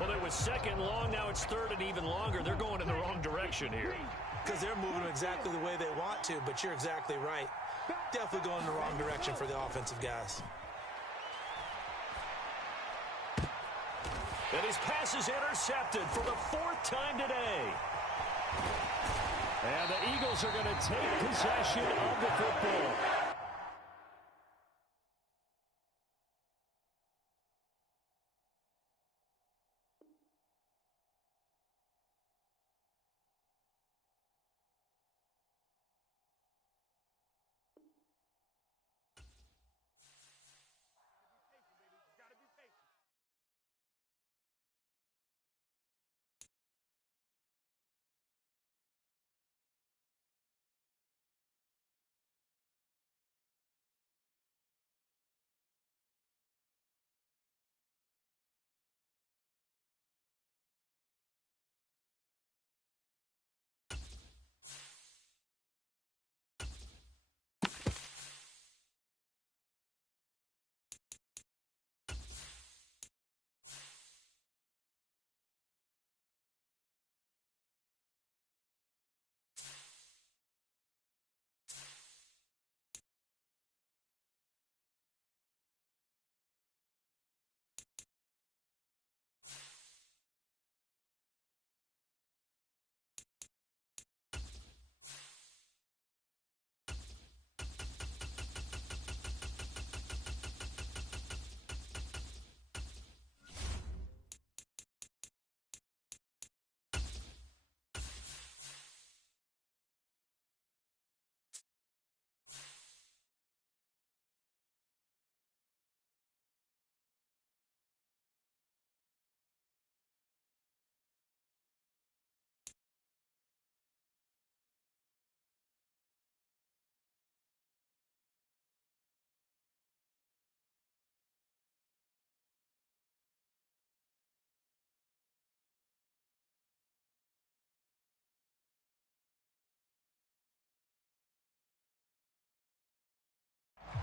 Well, it was second long. Now it's third and even longer. They're going in the wrong direction here. Because they're moving exactly the way they want to, but you're exactly right. Definitely going in the wrong direction for the offensive guys. And his pass is intercepted for the fourth time today. And the Eagles are going to take possession of the football.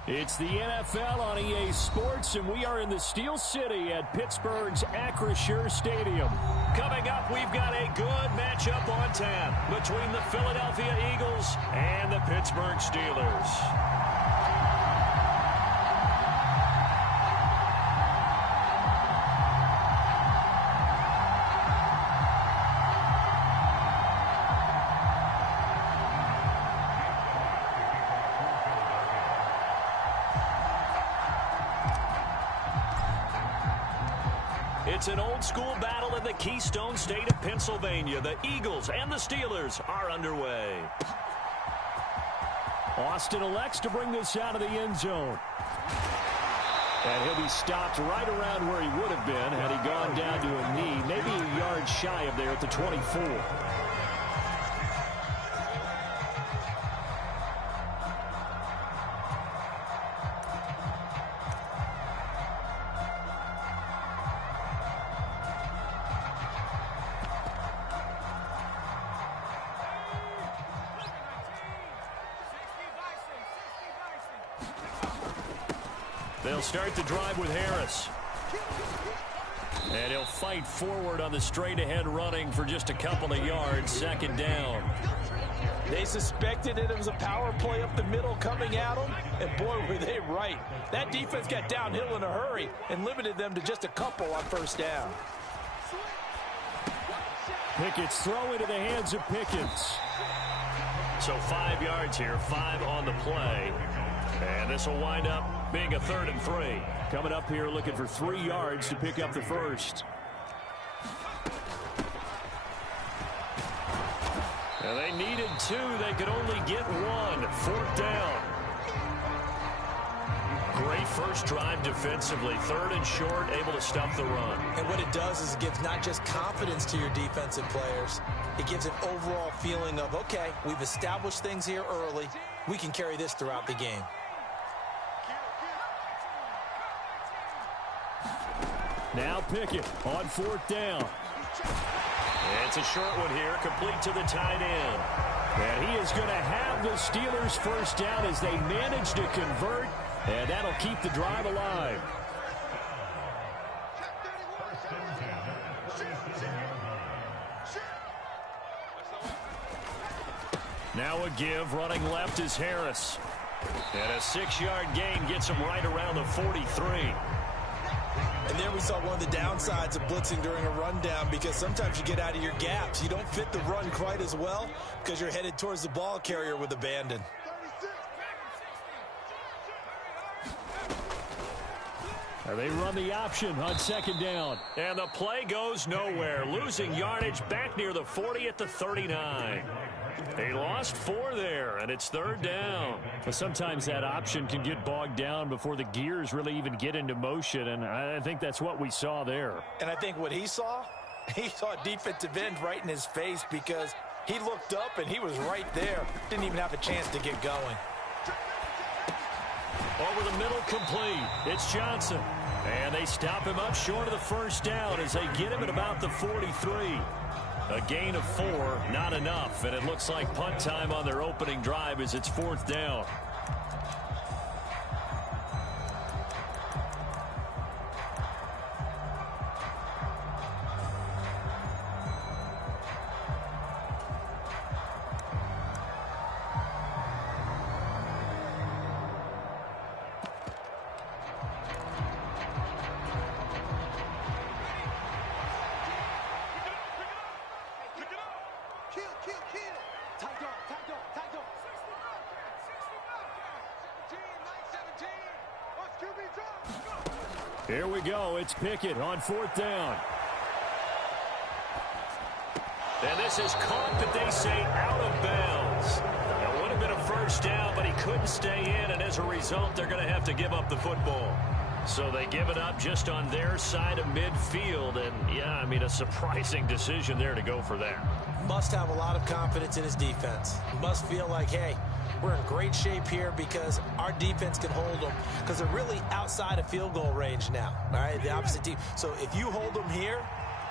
It's the NFL on EA Sports, and we are in the Steel City at Pittsburgh's Acrisure Stadium. Coming up, we've got a good matchup on tap between the Philadelphia Eagles and the Pittsburgh Steelers. It's an old-school battle in the Keystone State of Pennsylvania. The Eagles and the Steelers are underway. Austin elects to bring this out of the end zone. And he'll be stopped right around where he would have been had he gone down to a knee, maybe a yard shy of there at the 24. They'll start the drive with Harris. And he'll fight forward on the straight-ahead running for just a couple of yards. Second down. They suspected it was a power play up the middle coming at them, and boy, were they right. That defense got downhill in a hurry and limited them to just a couple on first down. Pickett's throw into the hands of Pickens. So 5 yards here, 5 on the play. And this will wind up being a 3rd and 3. Coming up here looking for 3 yards to pick up the first. And they needed 2. They could only get 1. 4th down. Great first drive defensively. 3rd and short, able to stop the run. And what it does is it gives not just confidence to your defensive players, it gives an overall feeling of, okay, we've established things here early. We can carry this throughout the game. Now Pickett on 4th down. It's a short one here, complete to the tight end. And he is going to have the Steelers first down as they manage to convert, and that'll keep the drive alive. Now a give, running left is Harris. And a 6-yard gain gets him right around the 43. And there we saw one of the downsides of blitzing during a rundown, because sometimes you get out of your gaps. You don't fit the run quite as well because you're headed towards the ball carrier with abandon. They run the option on 2nd down. And the play goes nowhere. Losing yardage back near the 40 at the 39. They lost 4 there, and it's 3rd down. But sometimes that option can get bogged down before the gears really even get into motion, and I think that's what we saw there. And I think what he saw a defensive end right in his face, because he looked up and he was right there. Didn't even have a chance to get going. Over the middle, complete. It's Johnson. And they stop him up short of the first down as they get him at about the 43. A gain of 4, not enough, and it looks like punt time on their opening drive as it's 4th down. Here we go. It's Pickett on 4th down. And this is caught, but they say out of bounds. It would have been a first down, but he couldn't stay in, and as a result, they're going to have to give up the football. So they give it up just on their side of midfield, and, yeah, I mean, a surprising decision there to go for that. Must have a lot of confidence in his defense. Must feel like, hey, we're in great shape here because our defense can hold them, because they're really outside of field goal range now, all right, the opposite team. So if you hold them here,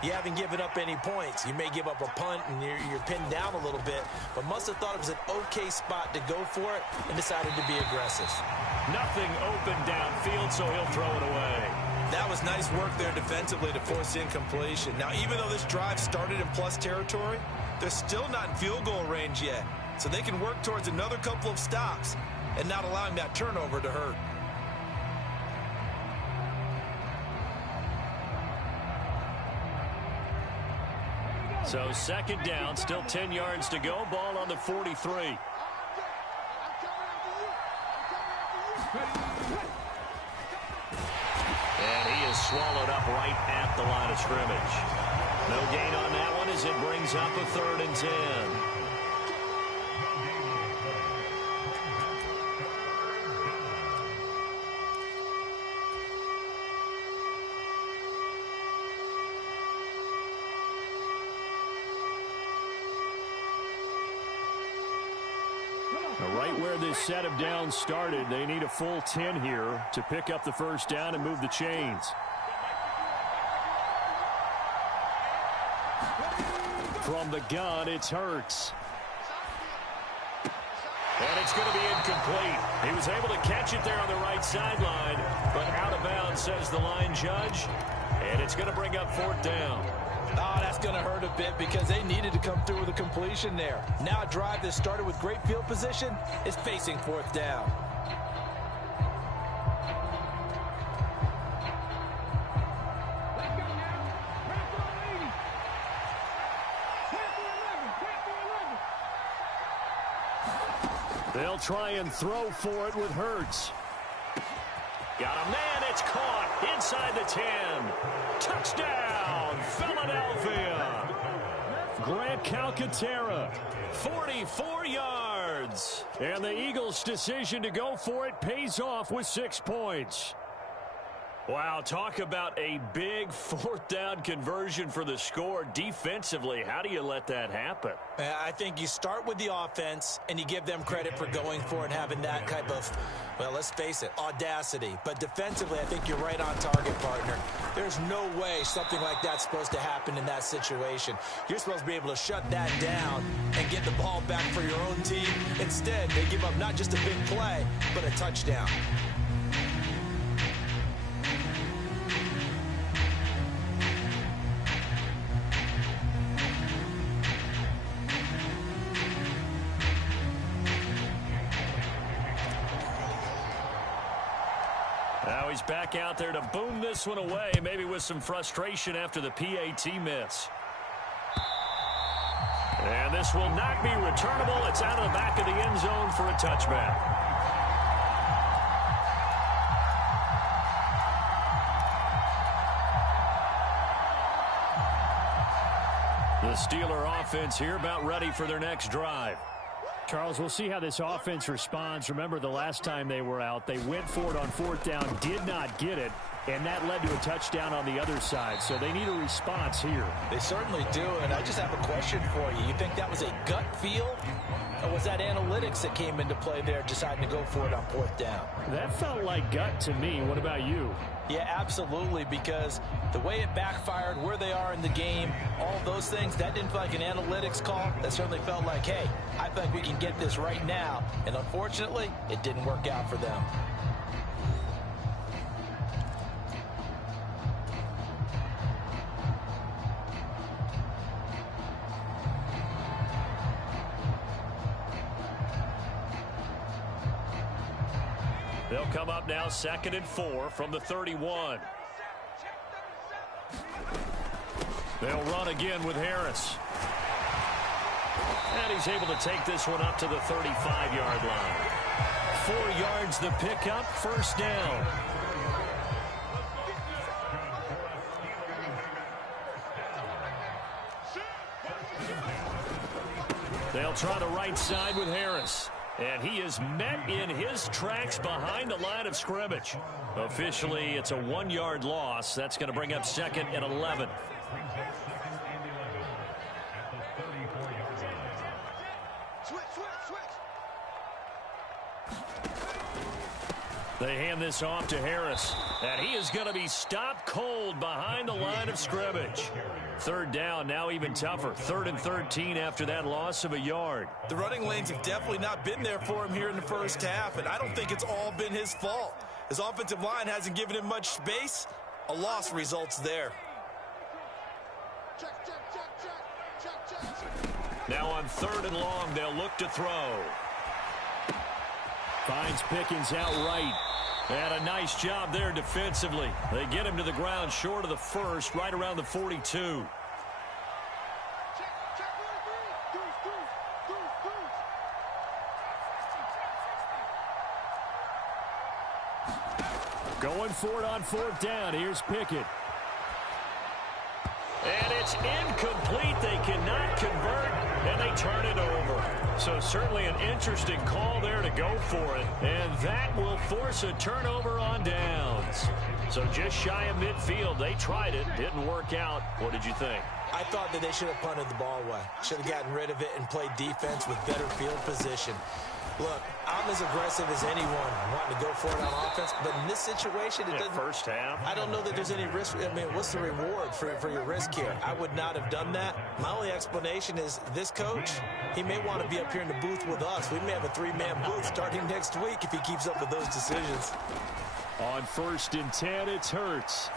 you haven't given up any points. You may give up a punt and you're pinned down a little bit, but must have thought it was an okay spot to go for it and decided to be aggressive. Nothing open downfield, so he'll throw it away. That was nice work there defensively to force incompletion. Now, even though this drive started in plus territory, they're still not in field goal range yet. So they can work towards another couple of stops and not allowing that turnover to hurt. So 2nd down, still 10 yards to go. Ball on the 43. And he is swallowed up right at the line of scrimmage. No gain on that one as it brings up a 3rd and 10. Right where this set of downs started, they need a full 10 here to pick up the first down and move the chains. From the gun, it's Hurts. And it's going to be incomplete. He was able to catch it there on the right sideline, but out of bounds, says the line judge. And it's going to bring up 4th down. Oh, that's going to hurt a bit because they needed to come through with a completion there. Now a drive that started with great field position is facing 4th down. They'll try and throw for it with Hurts. Got a man, it's caught inside the 10. Touchdown, Philadelphia. Grant Calcaterra, 44 yards. And the Eagles' decision to go for it pays off with 6 points. Wow, talk about a big fourth down conversion for the score. Defensively, how do you let that happen? I think you start with the offense, and you give them credit for going for it and having that type of, well, let's face it, audacity. But defensively, I think you're right on target, partner. There's no way something like that's supposed to happen in that situation. You're supposed to be able to shut that down and get the ball back for your own team. Instead, they give up not just a big play, but a touchdown. Now he's back out there to boom this one away, maybe with some frustration after the PAT miss. And this will not be returnable. It's out of the back of the end zone for a touchback. The Steeler offense here about ready for their next drive. Charles, we'll see how this offense responds. Remember, the last time they were out, they went for it on fourth down, did not get it, and that led to a touchdown on the other side. So they need a response here. They certainly do, and I just have a question for you. You think that was a gut feel, or was that analytics that came into play there, deciding to go for it on fourth down? That felt like gut to me. What about you? Yeah, absolutely, because the way it backfired, where they are in the game, all those things, that didn't feel like an analytics call. That certainly felt like, hey, I think we can get this right now. And unfortunately, it didn't work out for them. They'll come up now 2nd and 4 from the 31. They'll run again with Harris. And he's able to take this one up to the 35-yard line. 4 yards the pickup, first down. They'll try the right side with Harris. And he is met in his tracks behind the line of scrimmage. Officially, it's a 1-yard loss. That's going to bring up 2nd and 11. They hand this off to Harris. And he is going to be stopped cold behind the line of scrimmage. 3rd down, now even tougher. 3rd and 13 after that loss of a yard. The running lanes have definitely not been there for him here in the first half, and I don't think it's all been his fault. His offensive line hasn't given him much space. A loss results there. Now on 3rd and long, they'll look to throw. Finds Pickens outright. And a nice job there defensively. They get him to the ground short of the first, right around the 42. Going for it on 4th down. Here's Pickett. And it's incomplete. They cannot convert, and they turn it over. So certainly an interesting call there to go for it. And that will force a turnover on downs. So just shy of midfield. They tried it. Didn't work out. What did you think? I thought that they should have punted the ball away. Should have gotten rid of it and played defense with better field position. Look, I'm as aggressive as anyone wanting to go for it on offense, but in this situation, it doesn't. First half. I don't know that there's any risk. I mean, what's the reward for your risk here? I would not have done that. My only explanation is this coach, he may want to be up here in the booth with us. We may have a 3-man booth starting next week if he keeps up with those decisions. On 1st and 10, it's Hurts.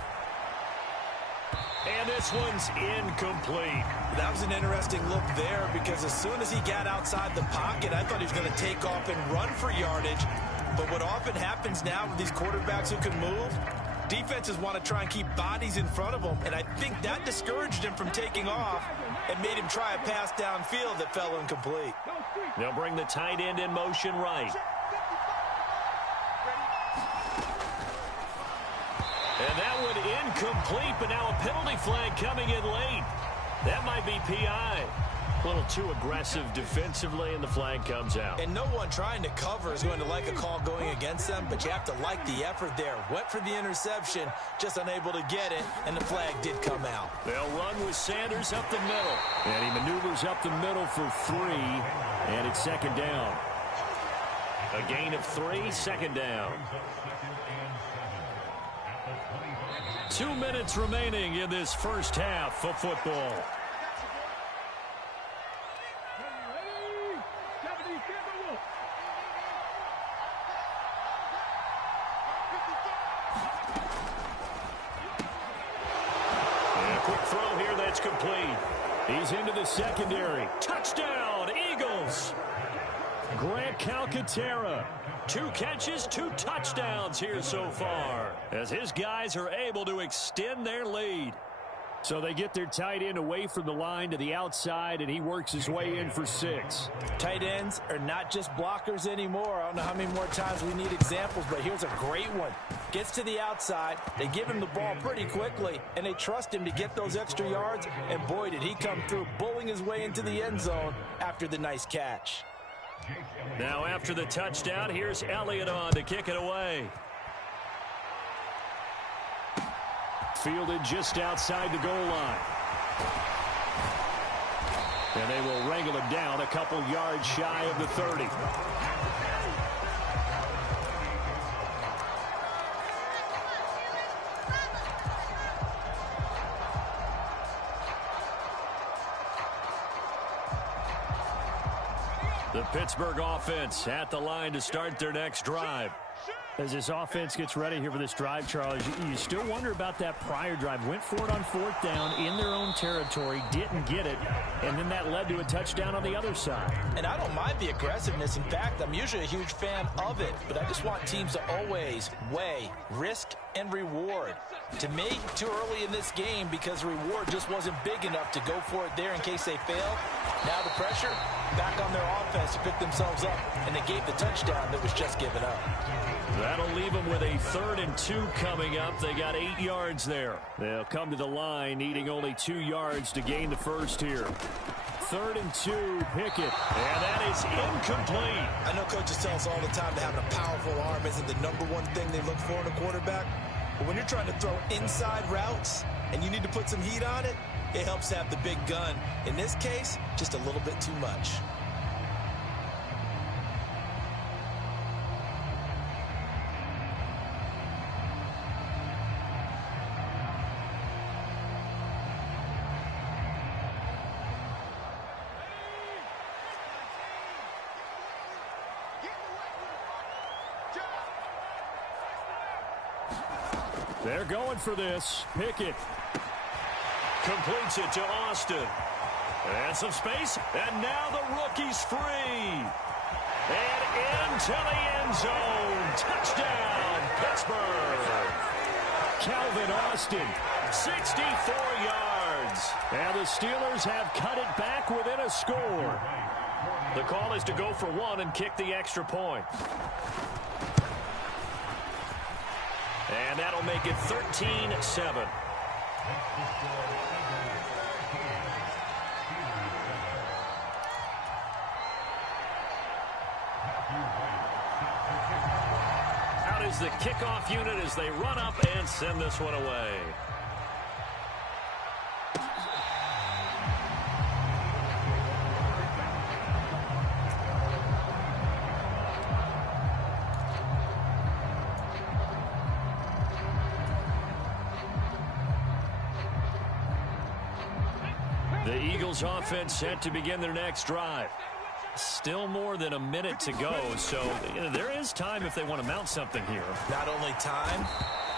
And this one's incomplete. That was an interesting look there because as soon as he got outside the pocket, I thought he was going to take off and run for yardage. But what often happens now with these quarterbacks who can move, defenses want to try and keep bodies in front of them. And I think that discouraged him from taking off and made him try a pass downfield that fell incomplete. They'll bring the tight end in motion right. And that one incomplete, but now a penalty flag coming in late. That might be PI. A little too aggressive defensively, and the flag comes out. And no one trying to cover is going to like a call going against them, but you have to like the effort there. Went for the interception, just unable to get it, and the flag did come out. They'll run with Sanders up the middle. And he maneuvers up the middle for 3, and it's second down. A gain of 3, second down. 2 minutes remaining in this first half of football. Complete. He's into the secondary. Touchdown, Eagles. Grant Calcaterra. 2 catches, 2 touchdowns here so far, as his guys are able to extend their lead. So they get their tight end away from the line to the outside, and he works his way in for 6. Tight ends are not just blockers anymore. I don't know how many more times we need examples, but here's a great one. Gets to the outside, they give him the ball pretty quickly, and they trust him to get those extra yards, and boy, did he come through, bowling his way into the end zone after the nice catch. Now after the touchdown, here's Elliott on to kick it away. Fielded just outside the goal line. And they will wrangle him down a couple yards shy of the 30. The Pittsburgh offense at the line to start their next drive. As this offense gets ready here for this drive, Charles, you still wonder about that prior drive. Went for it on 4th down in their own territory, didn't get it, and then that led to a touchdown on the other side. And I don't mind the aggressiveness. In fact, I'm usually a huge fan of it, but I just want teams to always weigh risk and reward. To me, too early in this game because the reward just wasn't big enough to go for it there in case they fail. Now the pressure back on their offense to pick themselves up, and they gave the touchdown that was just given up. That'll leave them with a 3rd and 2 coming up. They got 8 yards there. They'll come to the line needing only 2 yards to gain the first here. 3rd and 2, Pickett, and that is incomplete. I know coaches tell us all the time that having a powerful arm isn't the #1 thing they look for in a quarterback, but when you're trying to throw inside routes and you need to put some heat on it, it helps to have the big gun. In this case, just a little bit too much. They're going for this. Pickett completes it to Austin. And some space. And now the rookie's free. And into the end zone. Touchdown, Pittsburgh. Calvin Austin, 64 yards. And the Steelers have cut it back within a score. The call is to go for 1 and kick the extra point. And that'll make it 13-7. Out is the kickoff unit as they run up and send this one away. The Eagles offense set to begin their next drive. Still more than a minute to go, so there is time if they want to mount something here. Not only time,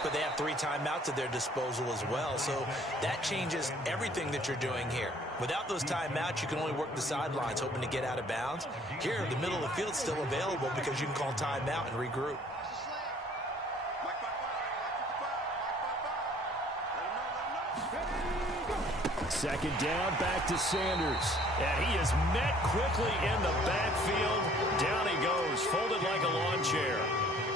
but they have 3 timeouts at their disposal as well, so that changes everything that you're doing here. Without those timeouts, you can only work the sidelines hoping to get out of bounds. Here, the middle of the field is still available because you can call timeout and regroup. Second down, back to Sanders. And he is met quickly in the backfield. Down he goes, folded like a lawn chair.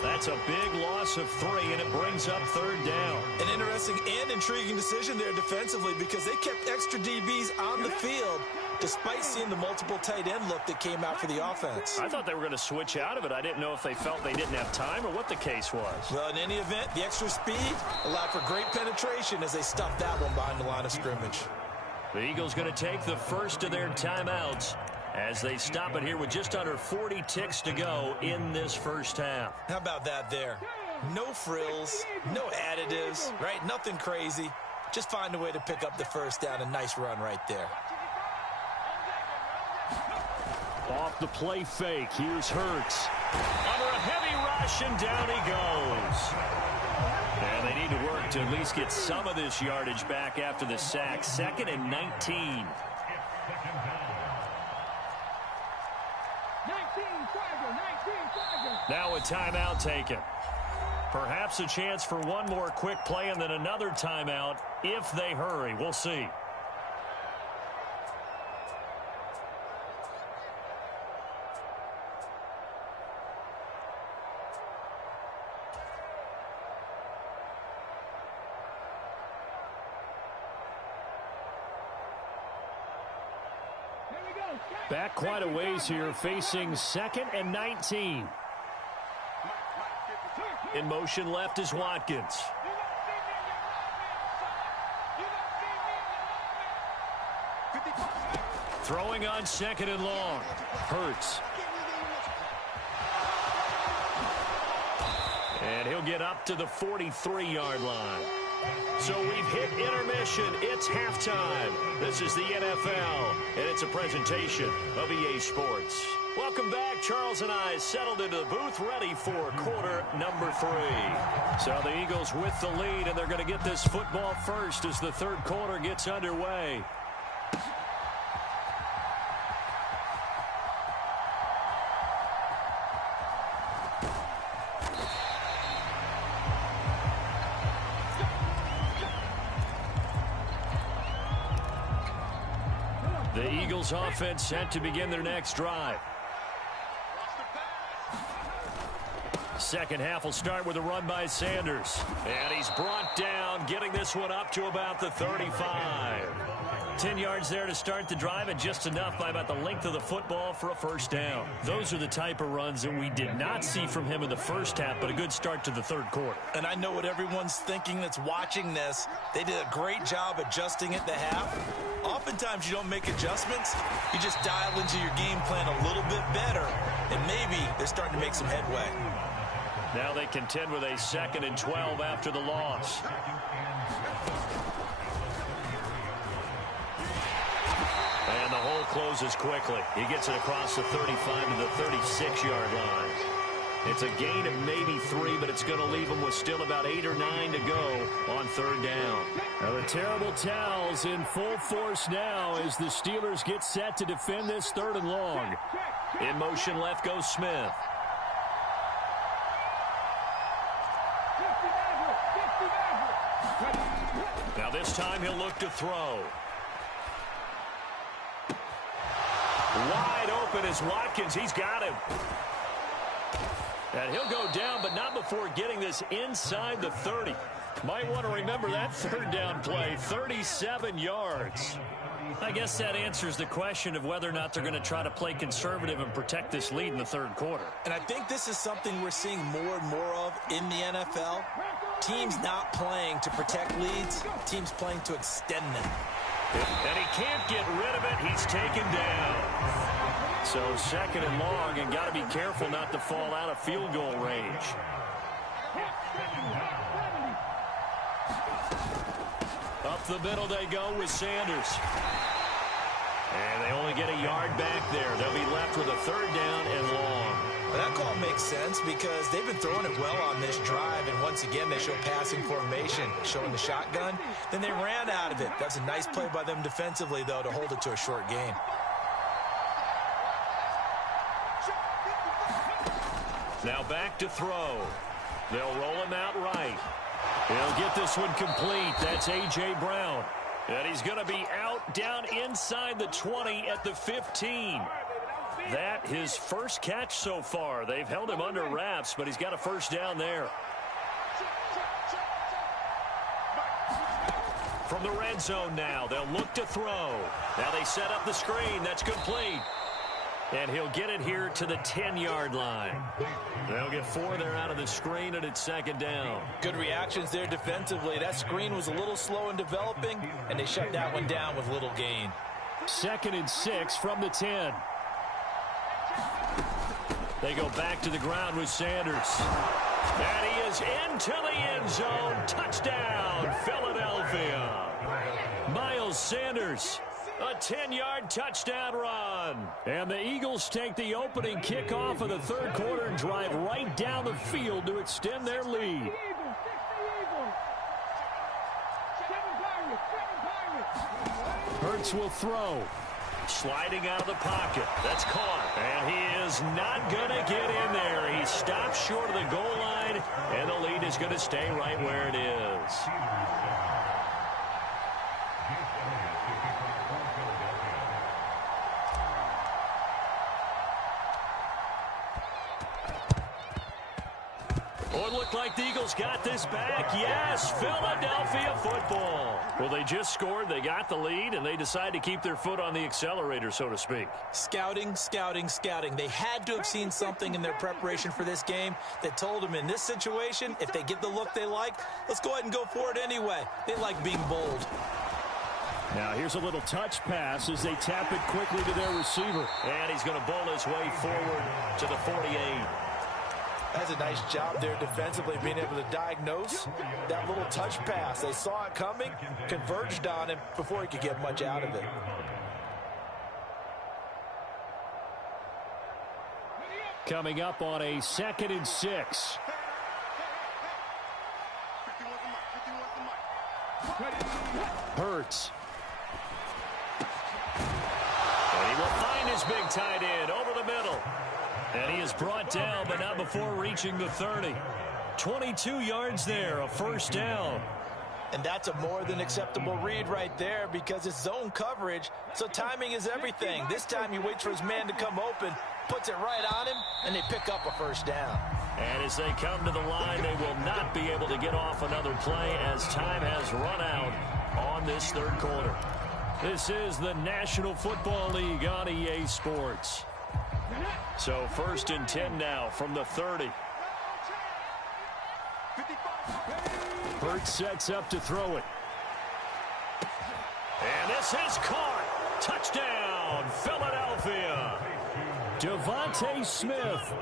That's a big loss of 3, and it brings up 3rd down. An interesting and intriguing decision there defensively because they kept extra DBs on the field, despite seeing the multiple tight end look that came out for the offense. I thought they were going to switch out of it. I didn't know if they felt they didn't have time or what the case was. Well, in any event, the extra speed allowed for great penetration as they stuffed that one behind the line of scrimmage. The Eagles going to take the first of their timeouts as they stop it here with just under 40 ticks to go in this first half. How about that there? No frills, no additives, right? Nothing crazy. Just find a way to pick up the first down. A nice run right there. Off the play fake. Here's Hurts. Under a heavy rush, and down he goes. And they need to work to at least get some of this yardage back after the sack. 2nd and 19. Now a timeout taken. Perhaps a chance for one more quick play and then another timeout if they hurry. We'll see. Back quite a ways here, facing 2nd and 19. In motion left is Watkins. Throwing on 2nd and long. Hurts. And he'll get up to the 43-yard line. So we've hit intermission. It's halftime. This is the NFL, and it's a presentation of EA Sports. Welcome back. Charles and I settled into the booth, ready for quarter number 3. So the Eagles with the lead, and they're going to get this football first as the third quarter gets underway. The Eagles offense set to begin their next drive. Second half will start with a run by Sanders. And he's brought down, getting this one up to about the 35. 10 yards there to start the drive, and just enough by about the length of the football for a first down. Those are the type of runs that we did not see from him in the first half, but a good start to the third quarter. And I know what everyone's thinking that's watching this. They did a great job adjusting at the half. Oftentimes you don't make adjustments. You just dial into your game plan a little bit better, and maybe they're starting to make some headway. Now they contend with a 2nd and 12 after the loss. And the hole closes quickly. He gets it across the 35 to the 36-yard line. It's a gain of maybe 3, but it's going to leave them with still about 8 or 9 to go on third down. Now the terrible towels in full force now as the Steelers get set to defend this 3rd and long. In motion left goes Smith. Now this time he'll look to throw. Wide open is Watkins. He's got him. And he'll go down, but not before getting this inside the 30. Might want to remember that third down play, 37 yards. I guess that answers the question of whether or not they're going to try to play conservative and protect this lead in the third quarter. And I think this is something we're seeing more and more of in the NFL. Teams not playing to protect leads, teams playing to extend them. And he can't get rid of it. He's taken down. So 2nd and long, and got to be careful not to fall out of field goal range. Up the middle they go with Sanders. And they only get a yard back there. They'll be left with a 3rd down and long. Well, that call makes sense because they've been throwing it well on this drive, and once again they show passing formation, showing the shotgun. Then they ran out of it. That's a nice play by them defensively, though, to hold it to a short gain. Now back to throw. They'll roll him out right. He'll get this one complete. That's A.J. Brown. And he's going to be out down inside the 20 at the 15. That his first catch so far. They've held him under wraps, but he's got a first down there. From the red zone now, they'll look to throw. Now they set up the screen. That's complete. And he'll get it here to the 10-yard line. They'll get 4 there out of the screen, and it's second down. Good reactions there defensively. That screen was a little slow in developing, and they shut that one down with little gain. 2nd and 6 from the 10. They go back to the ground with Sanders. And he is into the end zone. Touchdown, Philadelphia. Miles Sanders, a 10-yard touchdown run. And the Eagles take the opening kickoff of the third quarter and drive right down the field to extend their lead. Hurts will throw. Sliding out of the pocket. That's caught. And he is not going to get in there. He stops short of the goal line, and the lead is going to stay right where it is. Oh, it looked like the Eagles got this back. Yes, Philadelphia football. Well, they just scored, they got the lead, and they decide to keep their foot on the accelerator, so to speak. Scouting, scouting, scouting. They had to have seen something in their preparation for this game that told them in this situation, if they get the look they like, let's go ahead and go for it anyway. They like being bold. Now here's a little touch pass as they tap it quickly to their receiver. And he's going to bowl his way forward to the 48. That's a nice job there defensively, being able to diagnose that little touch pass. They saw it coming, converged on him before he could get much out of it. Coming up on a 2nd and 6. Hurts. And he will find his big tight end over the middle. And he is brought down, but not before reaching the 30. 22 yards there, a first down. And that's a more than acceptable read right there because it's zone coverage, so timing is everything. This time he waits for his man to come open, puts it right on him, and they pick up a first down. And as they come to the line, they will not be able to get off another play as time has run out on this third quarter. This is the National Football League on EA Sports. So 1st and 10 now from the 30. Hurts sets up to throw it. And this is caught. Touchdown, Philadelphia. Devontae Smith.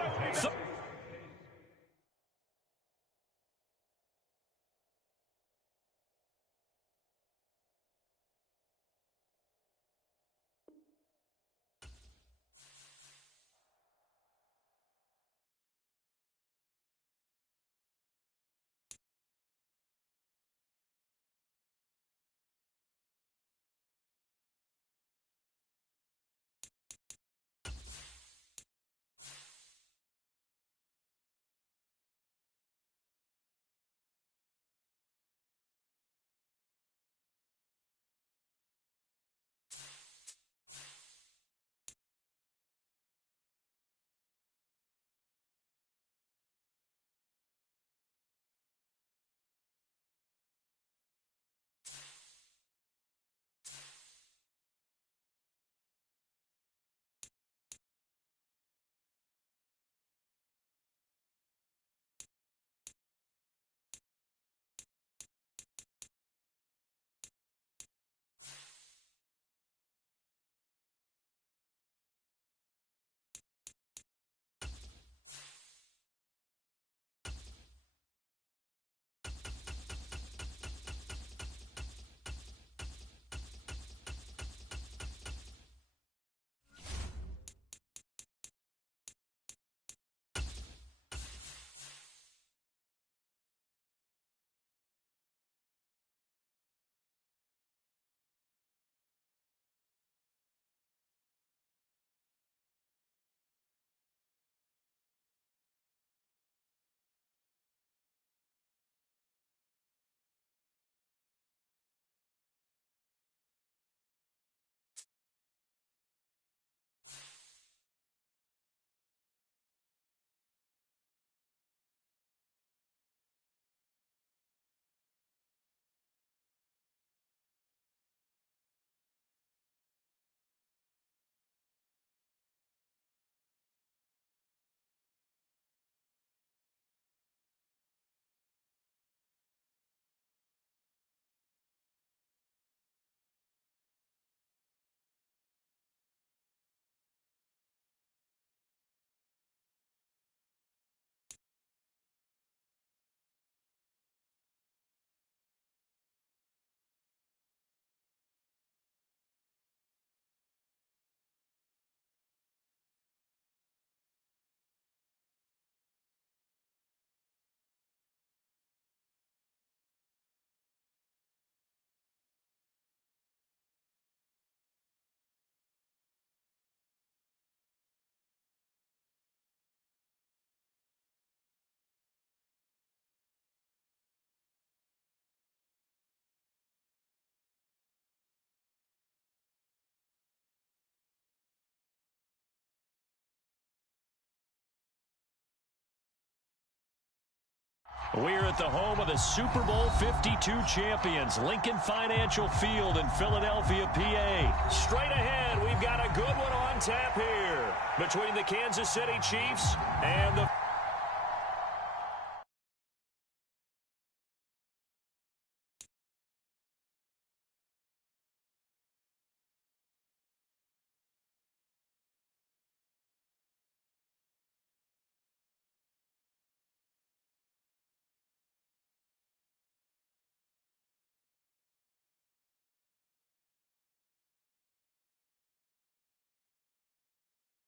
We're at the home of the Super Bowl 52 champions, Lincoln Financial Field in Philadelphia, PA. Straight ahead, we've got a good one on tap here between the Kansas City Chiefs and the